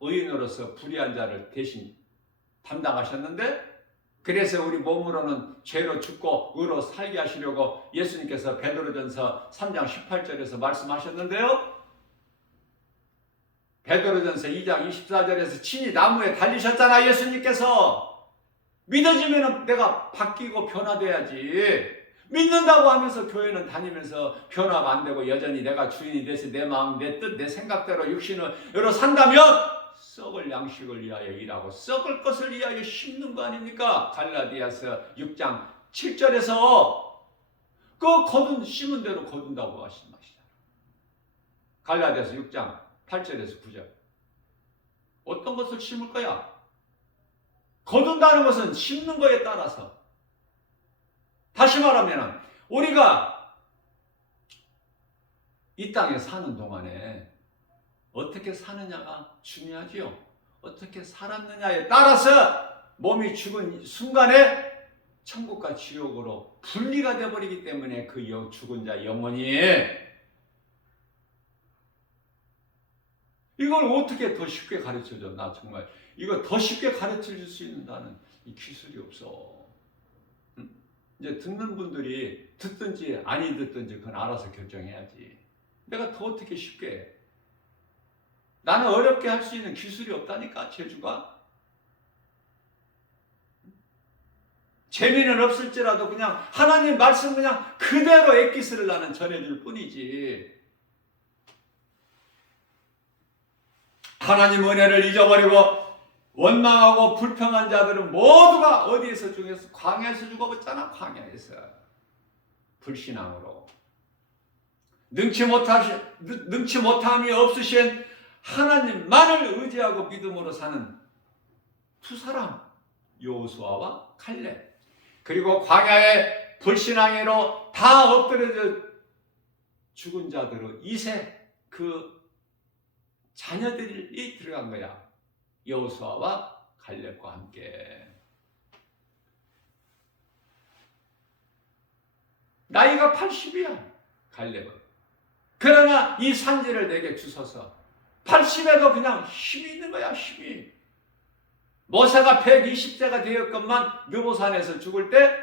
의인으로서 불의한 자를 대신 담당하셨는데, 그래서 우리 몸으로는 죄로 죽고 의로 살게 하시려고 예수님께서 베드로전서 3장 18절에서 말씀하셨는데요. 베드로전서 2장 24절에서 친히 나무에 달리셨잖아. 예수님께서. 믿어지면 내가 바뀌고 변화돼야지. 믿는다고 하면서 교회는 다니면서 변화가 안 되고 여전히 내가 주인이 돼서 내 마음, 내 뜻, 내 생각대로 육신으로 산다면 썩을 양식을 위하여 일하고 썩을 것을 위하여 심는 거 아닙니까? 갈라디아서 6장 7절에서 그 심은 대로 거둔다고 하신 것이잖아요. 갈라디아서 6장 8절에서 9절. 어떤 것을 심을 거야? 거둔다는 것은 심는 거에 따라서 다시 말하면 우리가 이 땅에 사는 동안에 어떻게 사느냐가 중요하지요. 어떻게 살았느냐에 따라서 몸이 죽은 순간에 천국과 지옥으로 분리가 되어버리기 때문에 그 죽은 자 영혼이 이걸 어떻게 더 쉽게 가르쳐줘. 나 정말 이거 더 쉽게 가르쳐줄 수 있는 나는 이 기술이 없어. 이제 듣는 분들이 듣든지 아니 듣든지 그건 알아서 결정해야지. 내가 더 어떻게 쉽게 해. 나는 어렵게 할 수 있는 기술이 없다니까. 재주가. 재미는 없을지라도 그냥 하나님 말씀 그냥 그대로 엑기스를 나는 전해줄 뿐이지. 하나님 은혜를 잊어버리고 원망하고 불평한 자들은 모두가 어디에서 중에서 광야에서 죽어봤잖아. 광야에서 불신앙으로 능치 못함이 없으신 하나님만을 의지하고 믿음으로 사는 두 사람, 여호수아와 칼렙. 그리고 광야의 불신앙으로 다 엎드려져 죽은 자들은 이세 그 자녀들이 들어간 거야. 여호수아와 칼렙과 함께. 나이가 80이야 칼렙은. 그러나 이 산지를 내게 주소서. 80에도 그냥 힘이 있는 거야. 힘이. 모세가 120세가 되었건만 느보산에서 죽을 때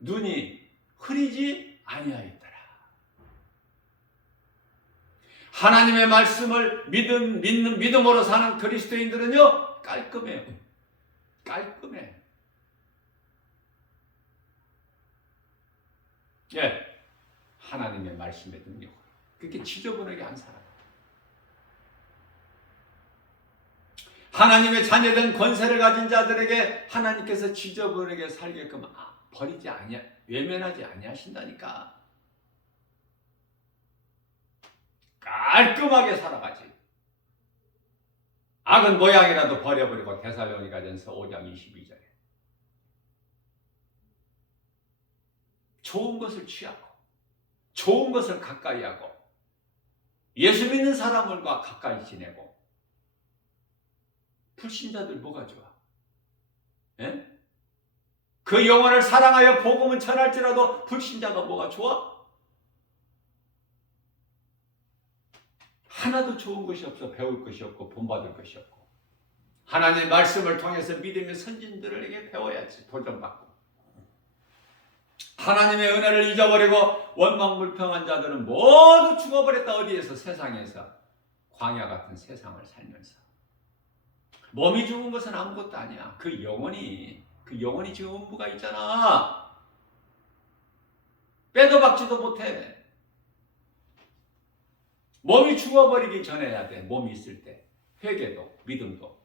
눈이 흐리지 아니하였더라. 하나님의 말씀을 믿는 믿음으로 사는 그리스도인들은요 깔끔해요. 깔끔해. 예, 하나님의 말씀의 능력. 그렇게 지저분하게 안 살아. 하나님의 자녀된 권세를 가진 자들에게 하나님께서 지저분하게 살게끔 버리지 아니하, 외면하지 아니하신다니까. 깔끔하게 살아가지. 악은 모양이라도 버려버리고. 데살로니가전서 5장 22절에 좋은 것을 취하고 좋은 것을 가까이 하고 예수 믿는 사람들과 가까이 지내고. 불신자들 뭐가 좋아? 예? 그 영혼을 사랑하여 복음은 전할지라도 불신자가 뭐가 좋아? 하나도 좋은 것이 없어. 배울 것이 없고 본받을 것이 없고. 하나님의 말씀을 통해서 믿음의 선진들에게 배워야지. 도전받고. 하나님의 은혜를 잊어버리고 원망불평한 자들은 모두 죽어버렸다. 어디에서? 세상에서. 광야 같은 세상을 살면서. 몸이 죽은 것은 아무것도 아니야. 그 영혼이 지금 음부가 있잖아. 빼도 박지도 못해. 몸이 죽어버리기 전에 해야 돼. 몸이 있을 때. 회개도 믿음도.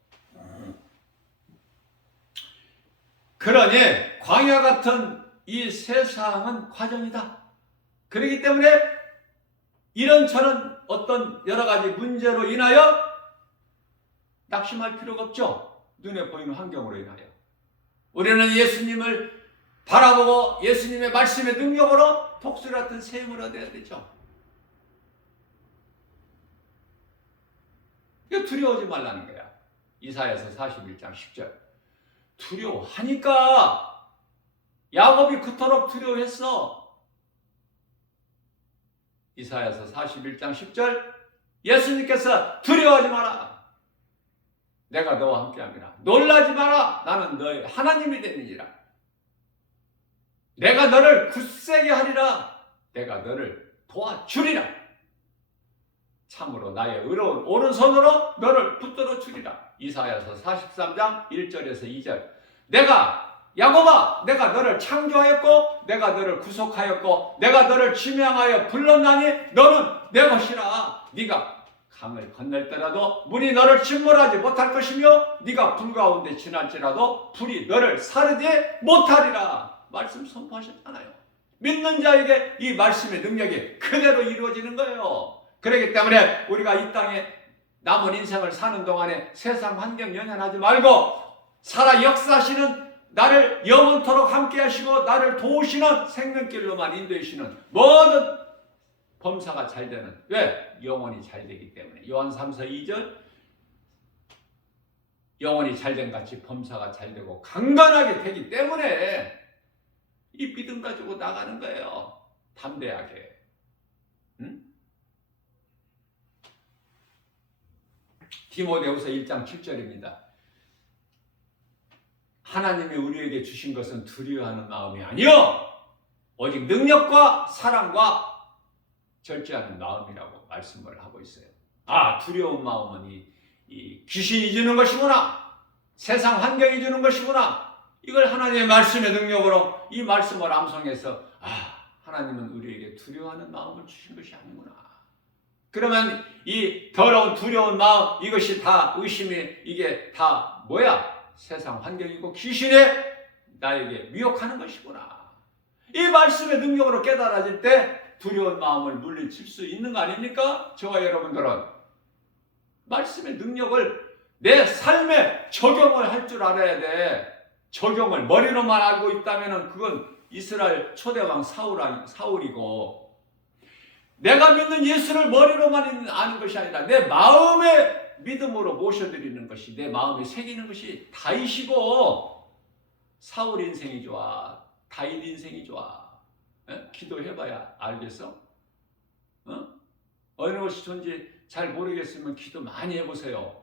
그러니 광야 같은 이 세상은 과정이다. 그렇기 때문에 이런 저런 어떤 여러 가지 문제로 인하여 낙심할 필요가 없죠. 눈에 보이는 환경으로 인하여. 우리는 예수님을 바라보고 예수님의 말씀의 능력으로 독수리 같은 새 힘을 얻어야 되죠. 이거 두려워하지 말라는 거야. 이사야서 41장 10절. 두려워하니까. 야곱이 그토록 두려워했어. 이사야서 41장 10절. 예수님께서 두려워하지 마라. 내가 너와 함께함이라. 놀라지 마라. 나는 너의 하나님이 되느니라. 내가 너를 굳세게 하리라. 내가 너를 도와주리라. 참으로 나의 의로운 오른손으로 너를 붙들어 주리라. 이사야서 43장 1절에서 2절. 내가 야곱아, 내가 너를 창조하였고 내가 너를 구속하였고 내가 너를 지명하여 불렀나니 너는 내 것이라. 네가 강을 건널 때라도 물이 너를 침몰하지 못할 것이며 네가 불 가운데 지날지라도 불이 너를 사르지 못하리라. 말씀 선포하셨잖아요. 믿는 자에게 이 말씀의 능력이 그대로 이루어지는 거예요. 그렇기 때문에 우리가 이 땅에 남은 인생을 사는 동안에 세상 환경 연연하지 말고 살아 역사하시는 나를 영원토록 함께 하시고 나를 도우시는 생명길로만 인도하시는 모든 범사가 잘 되는, 왜? 영혼이 잘 되기 때문에. 요한 3서 2절, 영혼이 잘된 같이 범사가 잘 되고 강건하게 되기 때문에 이 믿음 가지고 나가는 거예요. 담대하게. 응? 디모데후서 1장 7절입니다. 하나님이 우리에게 주신 것은 두려워하는 마음이 아니요 오직 능력과 사랑과 절제하는 마음이라고 말씀을 하고 있어요. 아, 두려운 마음은 이 귀신이 주는 것이구나, 세상 환경이 주는 것이구나. 이걸 하나님의 말씀의 능력으로 이 말씀을 암송해서, 아, 하나님은 우리에게 두려워하는 마음을 주신 것이 아니구나. 그러면 이 더러운 두려운 마음, 이것이 다 의심이, 이게 다 뭐야? 세상 환경이고 귀신이 나에게 미혹하는 것이구나. 이 말씀의 능력으로 깨달아질 때 두려운 마음을 물리칠 수 있는 거 아닙니까? 저와 여러분들은 말씀의 능력을 내 삶에 적용을 할 줄 알아야 돼. 적용을 머리로만 알고 있다면 그건 이스라엘 초대왕 사울이고, 내가 믿는 예수를 머리로만 아는 것이 아니라 내 마음의 믿음으로 모셔드리는 것이, 내 마음에 새기는 것이 다윗이고, 사울 인생이 좋아, 다윗 인생이 좋아. 기도해봐야 알겠어? 어느 것이 좋은지 잘 모르겠으면 기도 많이 해보세요.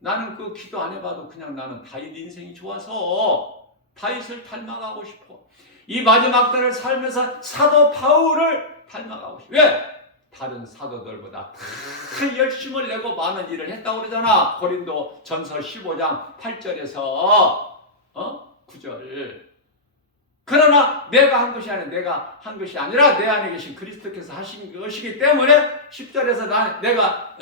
나는 그 기도 안 해봐도 그냥 나는 다윗 인생이 좋아서 다윗을 닮아가고 싶어. 이 마지막 때를 살면서 사도 바울을 닮아가고 싶어. 왜? 다른 사도들보다 다 열심을 내고 많은 일을 했다고 그러잖아. 고린도 전서 15장 8절에서 9절. 그러나 내가 한 것이 아니라 내 안에 계신 그리스도께서 하신 것이기 때문에 10절에서 내가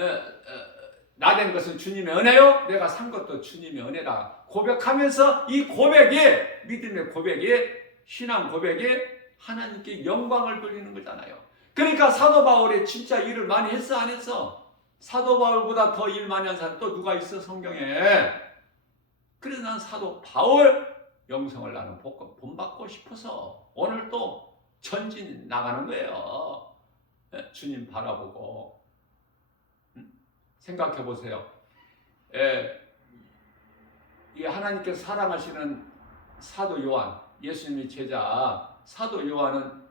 나된 것은 주님의 은혜요, 내가 산 것도 주님의 은혜라 고백하면서, 이 고백이, 믿음의 고백이, 신앙 고백이 하나님께 영광을 돌리는 거잖아요. 그러니까 사도 바울이 진짜 일을 많이 했어, 안 했어? 사도 바울보다 더 일 많이 한 사람 또 누가 있어, 성경에? 그래서 난 사도 바울 영성을 나는 본받고 싶어서 오늘 또 전진 나가는 거예요. 주님 바라보고. 생각해 보세요. 이 하나님께서 사랑하시는 사도 요한, 예수님의 제자 사도 요한은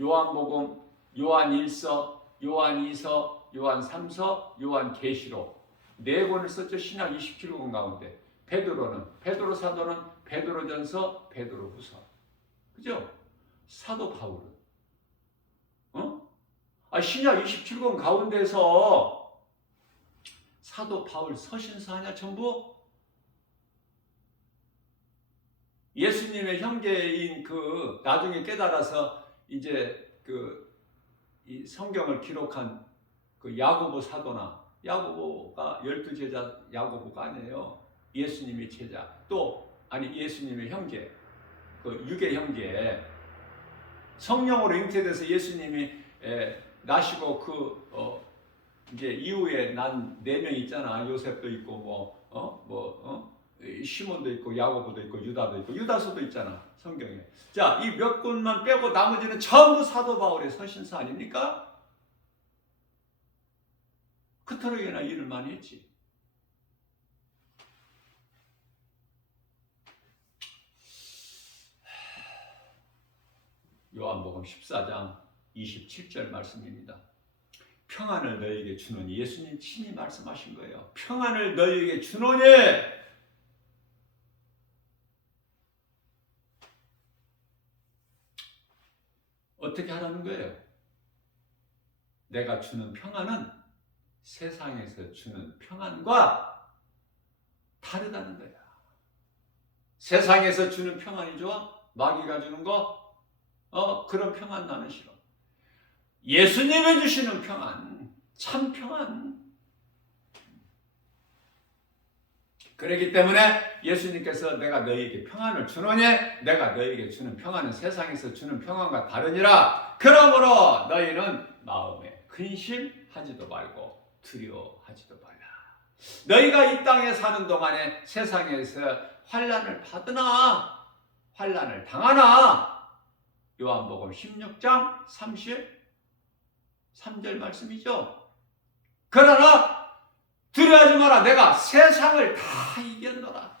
요한복음, 요한 1서, 요한 2서, 요한 3서, 요한 계시록 4권을 썼죠. 신약 27권 가운데. 베드로 사도는 베드로전서, 베드로후서. 그죠? 사도 바울은 신약 27권 가운데서 사도 바울 서신서 하냐 전부? 예수님의 형제인 그 나중에 깨달아서 이제 이 성경을 기록한 그 야고보 사도나, 야고보가 12제자 야고보가 아니에요. 예수님의 제자, 예수님의 형제, 그 유대 형제, 성령으로 잉태돼서 예수님이 나시고 이제 이후에 난 4명 있잖아. 요셉도 있고 시몬도 있고 야고보도 있고 유다도 있고 유다서도 있잖아, 성경에. 자, 이 몇 권만 빼고 나머지는 전부 사도 바울의 서신서 아닙니까? 그토록이나 일을 많이 했지. 요한복음 14장 27절 말씀입니다. 평안을 너희에게 주노니, 예수님 친히 말씀하신 거예요. 평안을 너희에게 주노니. 어떻게 하라는 거예요? 내가 주는 평안은 세상에서 주는 평안과 다르다는 거야. 세상에서 주는 평안이 좋아? 마귀가 주는 거? 그런 평안 나는 싫어. 예수님이 주시는 평안, 참 평안. 그렇기 때문에 예수님께서 내가 너희에게 평안을 주노니, 내가 너희에게 주는 평안은 세상에서 주는 평안과 다르니라. 그러므로 너희는 마음에 근심하지도 말고 두려워하지도 말라. 너희가 이 땅에 사는 동안에 세상에서 환난을 받으나 환난을 당하나 요한복음 16장 33절 말씀이죠. 그러나 두려워하지 마라. 내가 세상을 다 이겼노라.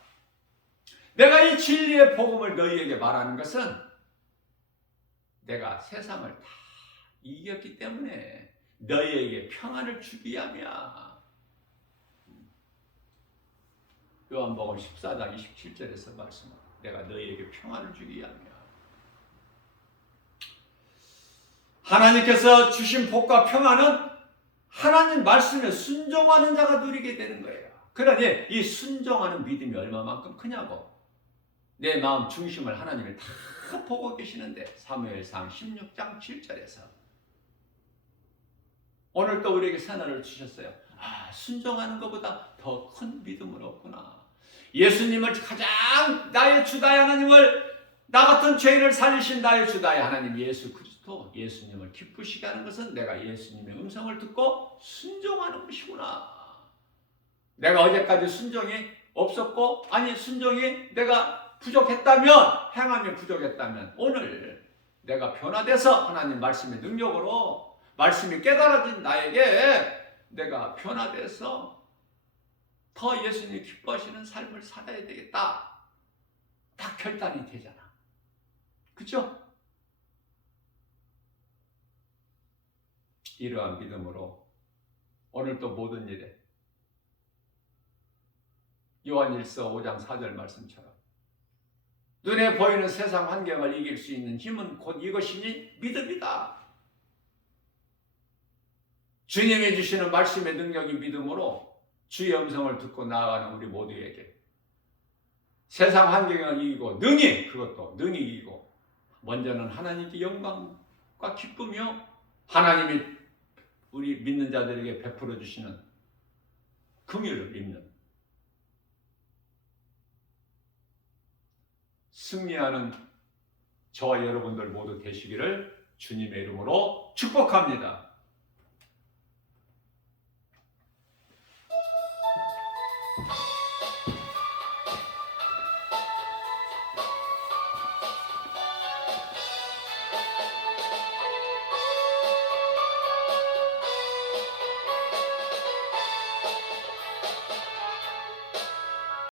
내가 이 진리의 복음을 너희에게 말하는 것은 내가 세상을 다 이겼기 때문에 너희에게 평안을 주기 위함이야. 요한복음 14장 27절에서 말씀합니다. 내가 너희에게 평안을 주기 위함이야. 하나님께서 주신 복과 평안은 하나님 말씀에 순종하는 자가 누리게 되는 거예요. 그러니 이 순종하는 믿음이 얼마만큼 크냐고. 내 마음 중심을 하나님이 다 보고 계시는데 사무엘상 16장 7절에서 오늘 또 우리에게 선언을 주셨어요. 순종하는 것보다 더 큰 믿음은 없구나. 예수님을 가장 나의 주 나의 하나님을 나 같은 죄인을 살리신 나의 주 나의 하나님 예수 그리스도 예수님을 기쁘시게 하는 것은 내가 예수님의 음성을 듣고 순종하는 것이구나. 내가 어제까지 순종이 없었고 순종이 내가 부족했다면 행함이 부족했다면 오늘 내가 변화돼서 하나님 말씀의 능력으로 말씀이 깨달아진 나에게 내가 변화돼서 더 예수님이 기뻐하시는 삶을 살아야 되겠다. 딱 결단이 되잖아. 그렇죠? 이러한 믿음으로 오늘 또 모든 일에 요한일서 5장 4절 말씀처럼 눈에 보이는 세상 환경을 이길 수 있는 힘은 곧 이것이니 믿음이다. 주님이 주시는 말씀의 능력이 믿음으로 주의 음성을 듣고 나아가는 우리 모두에게 세상 환경을 이기고 그것도 능히 이기고 먼저는 하나님께 영광과 기쁨이요 하나님이 우리 믿는 자들에게 베풀어 주시는 긍휼을 입는 승리하는 저와 여러분들 모두 되시기를 주님의 이름으로 축복합니다.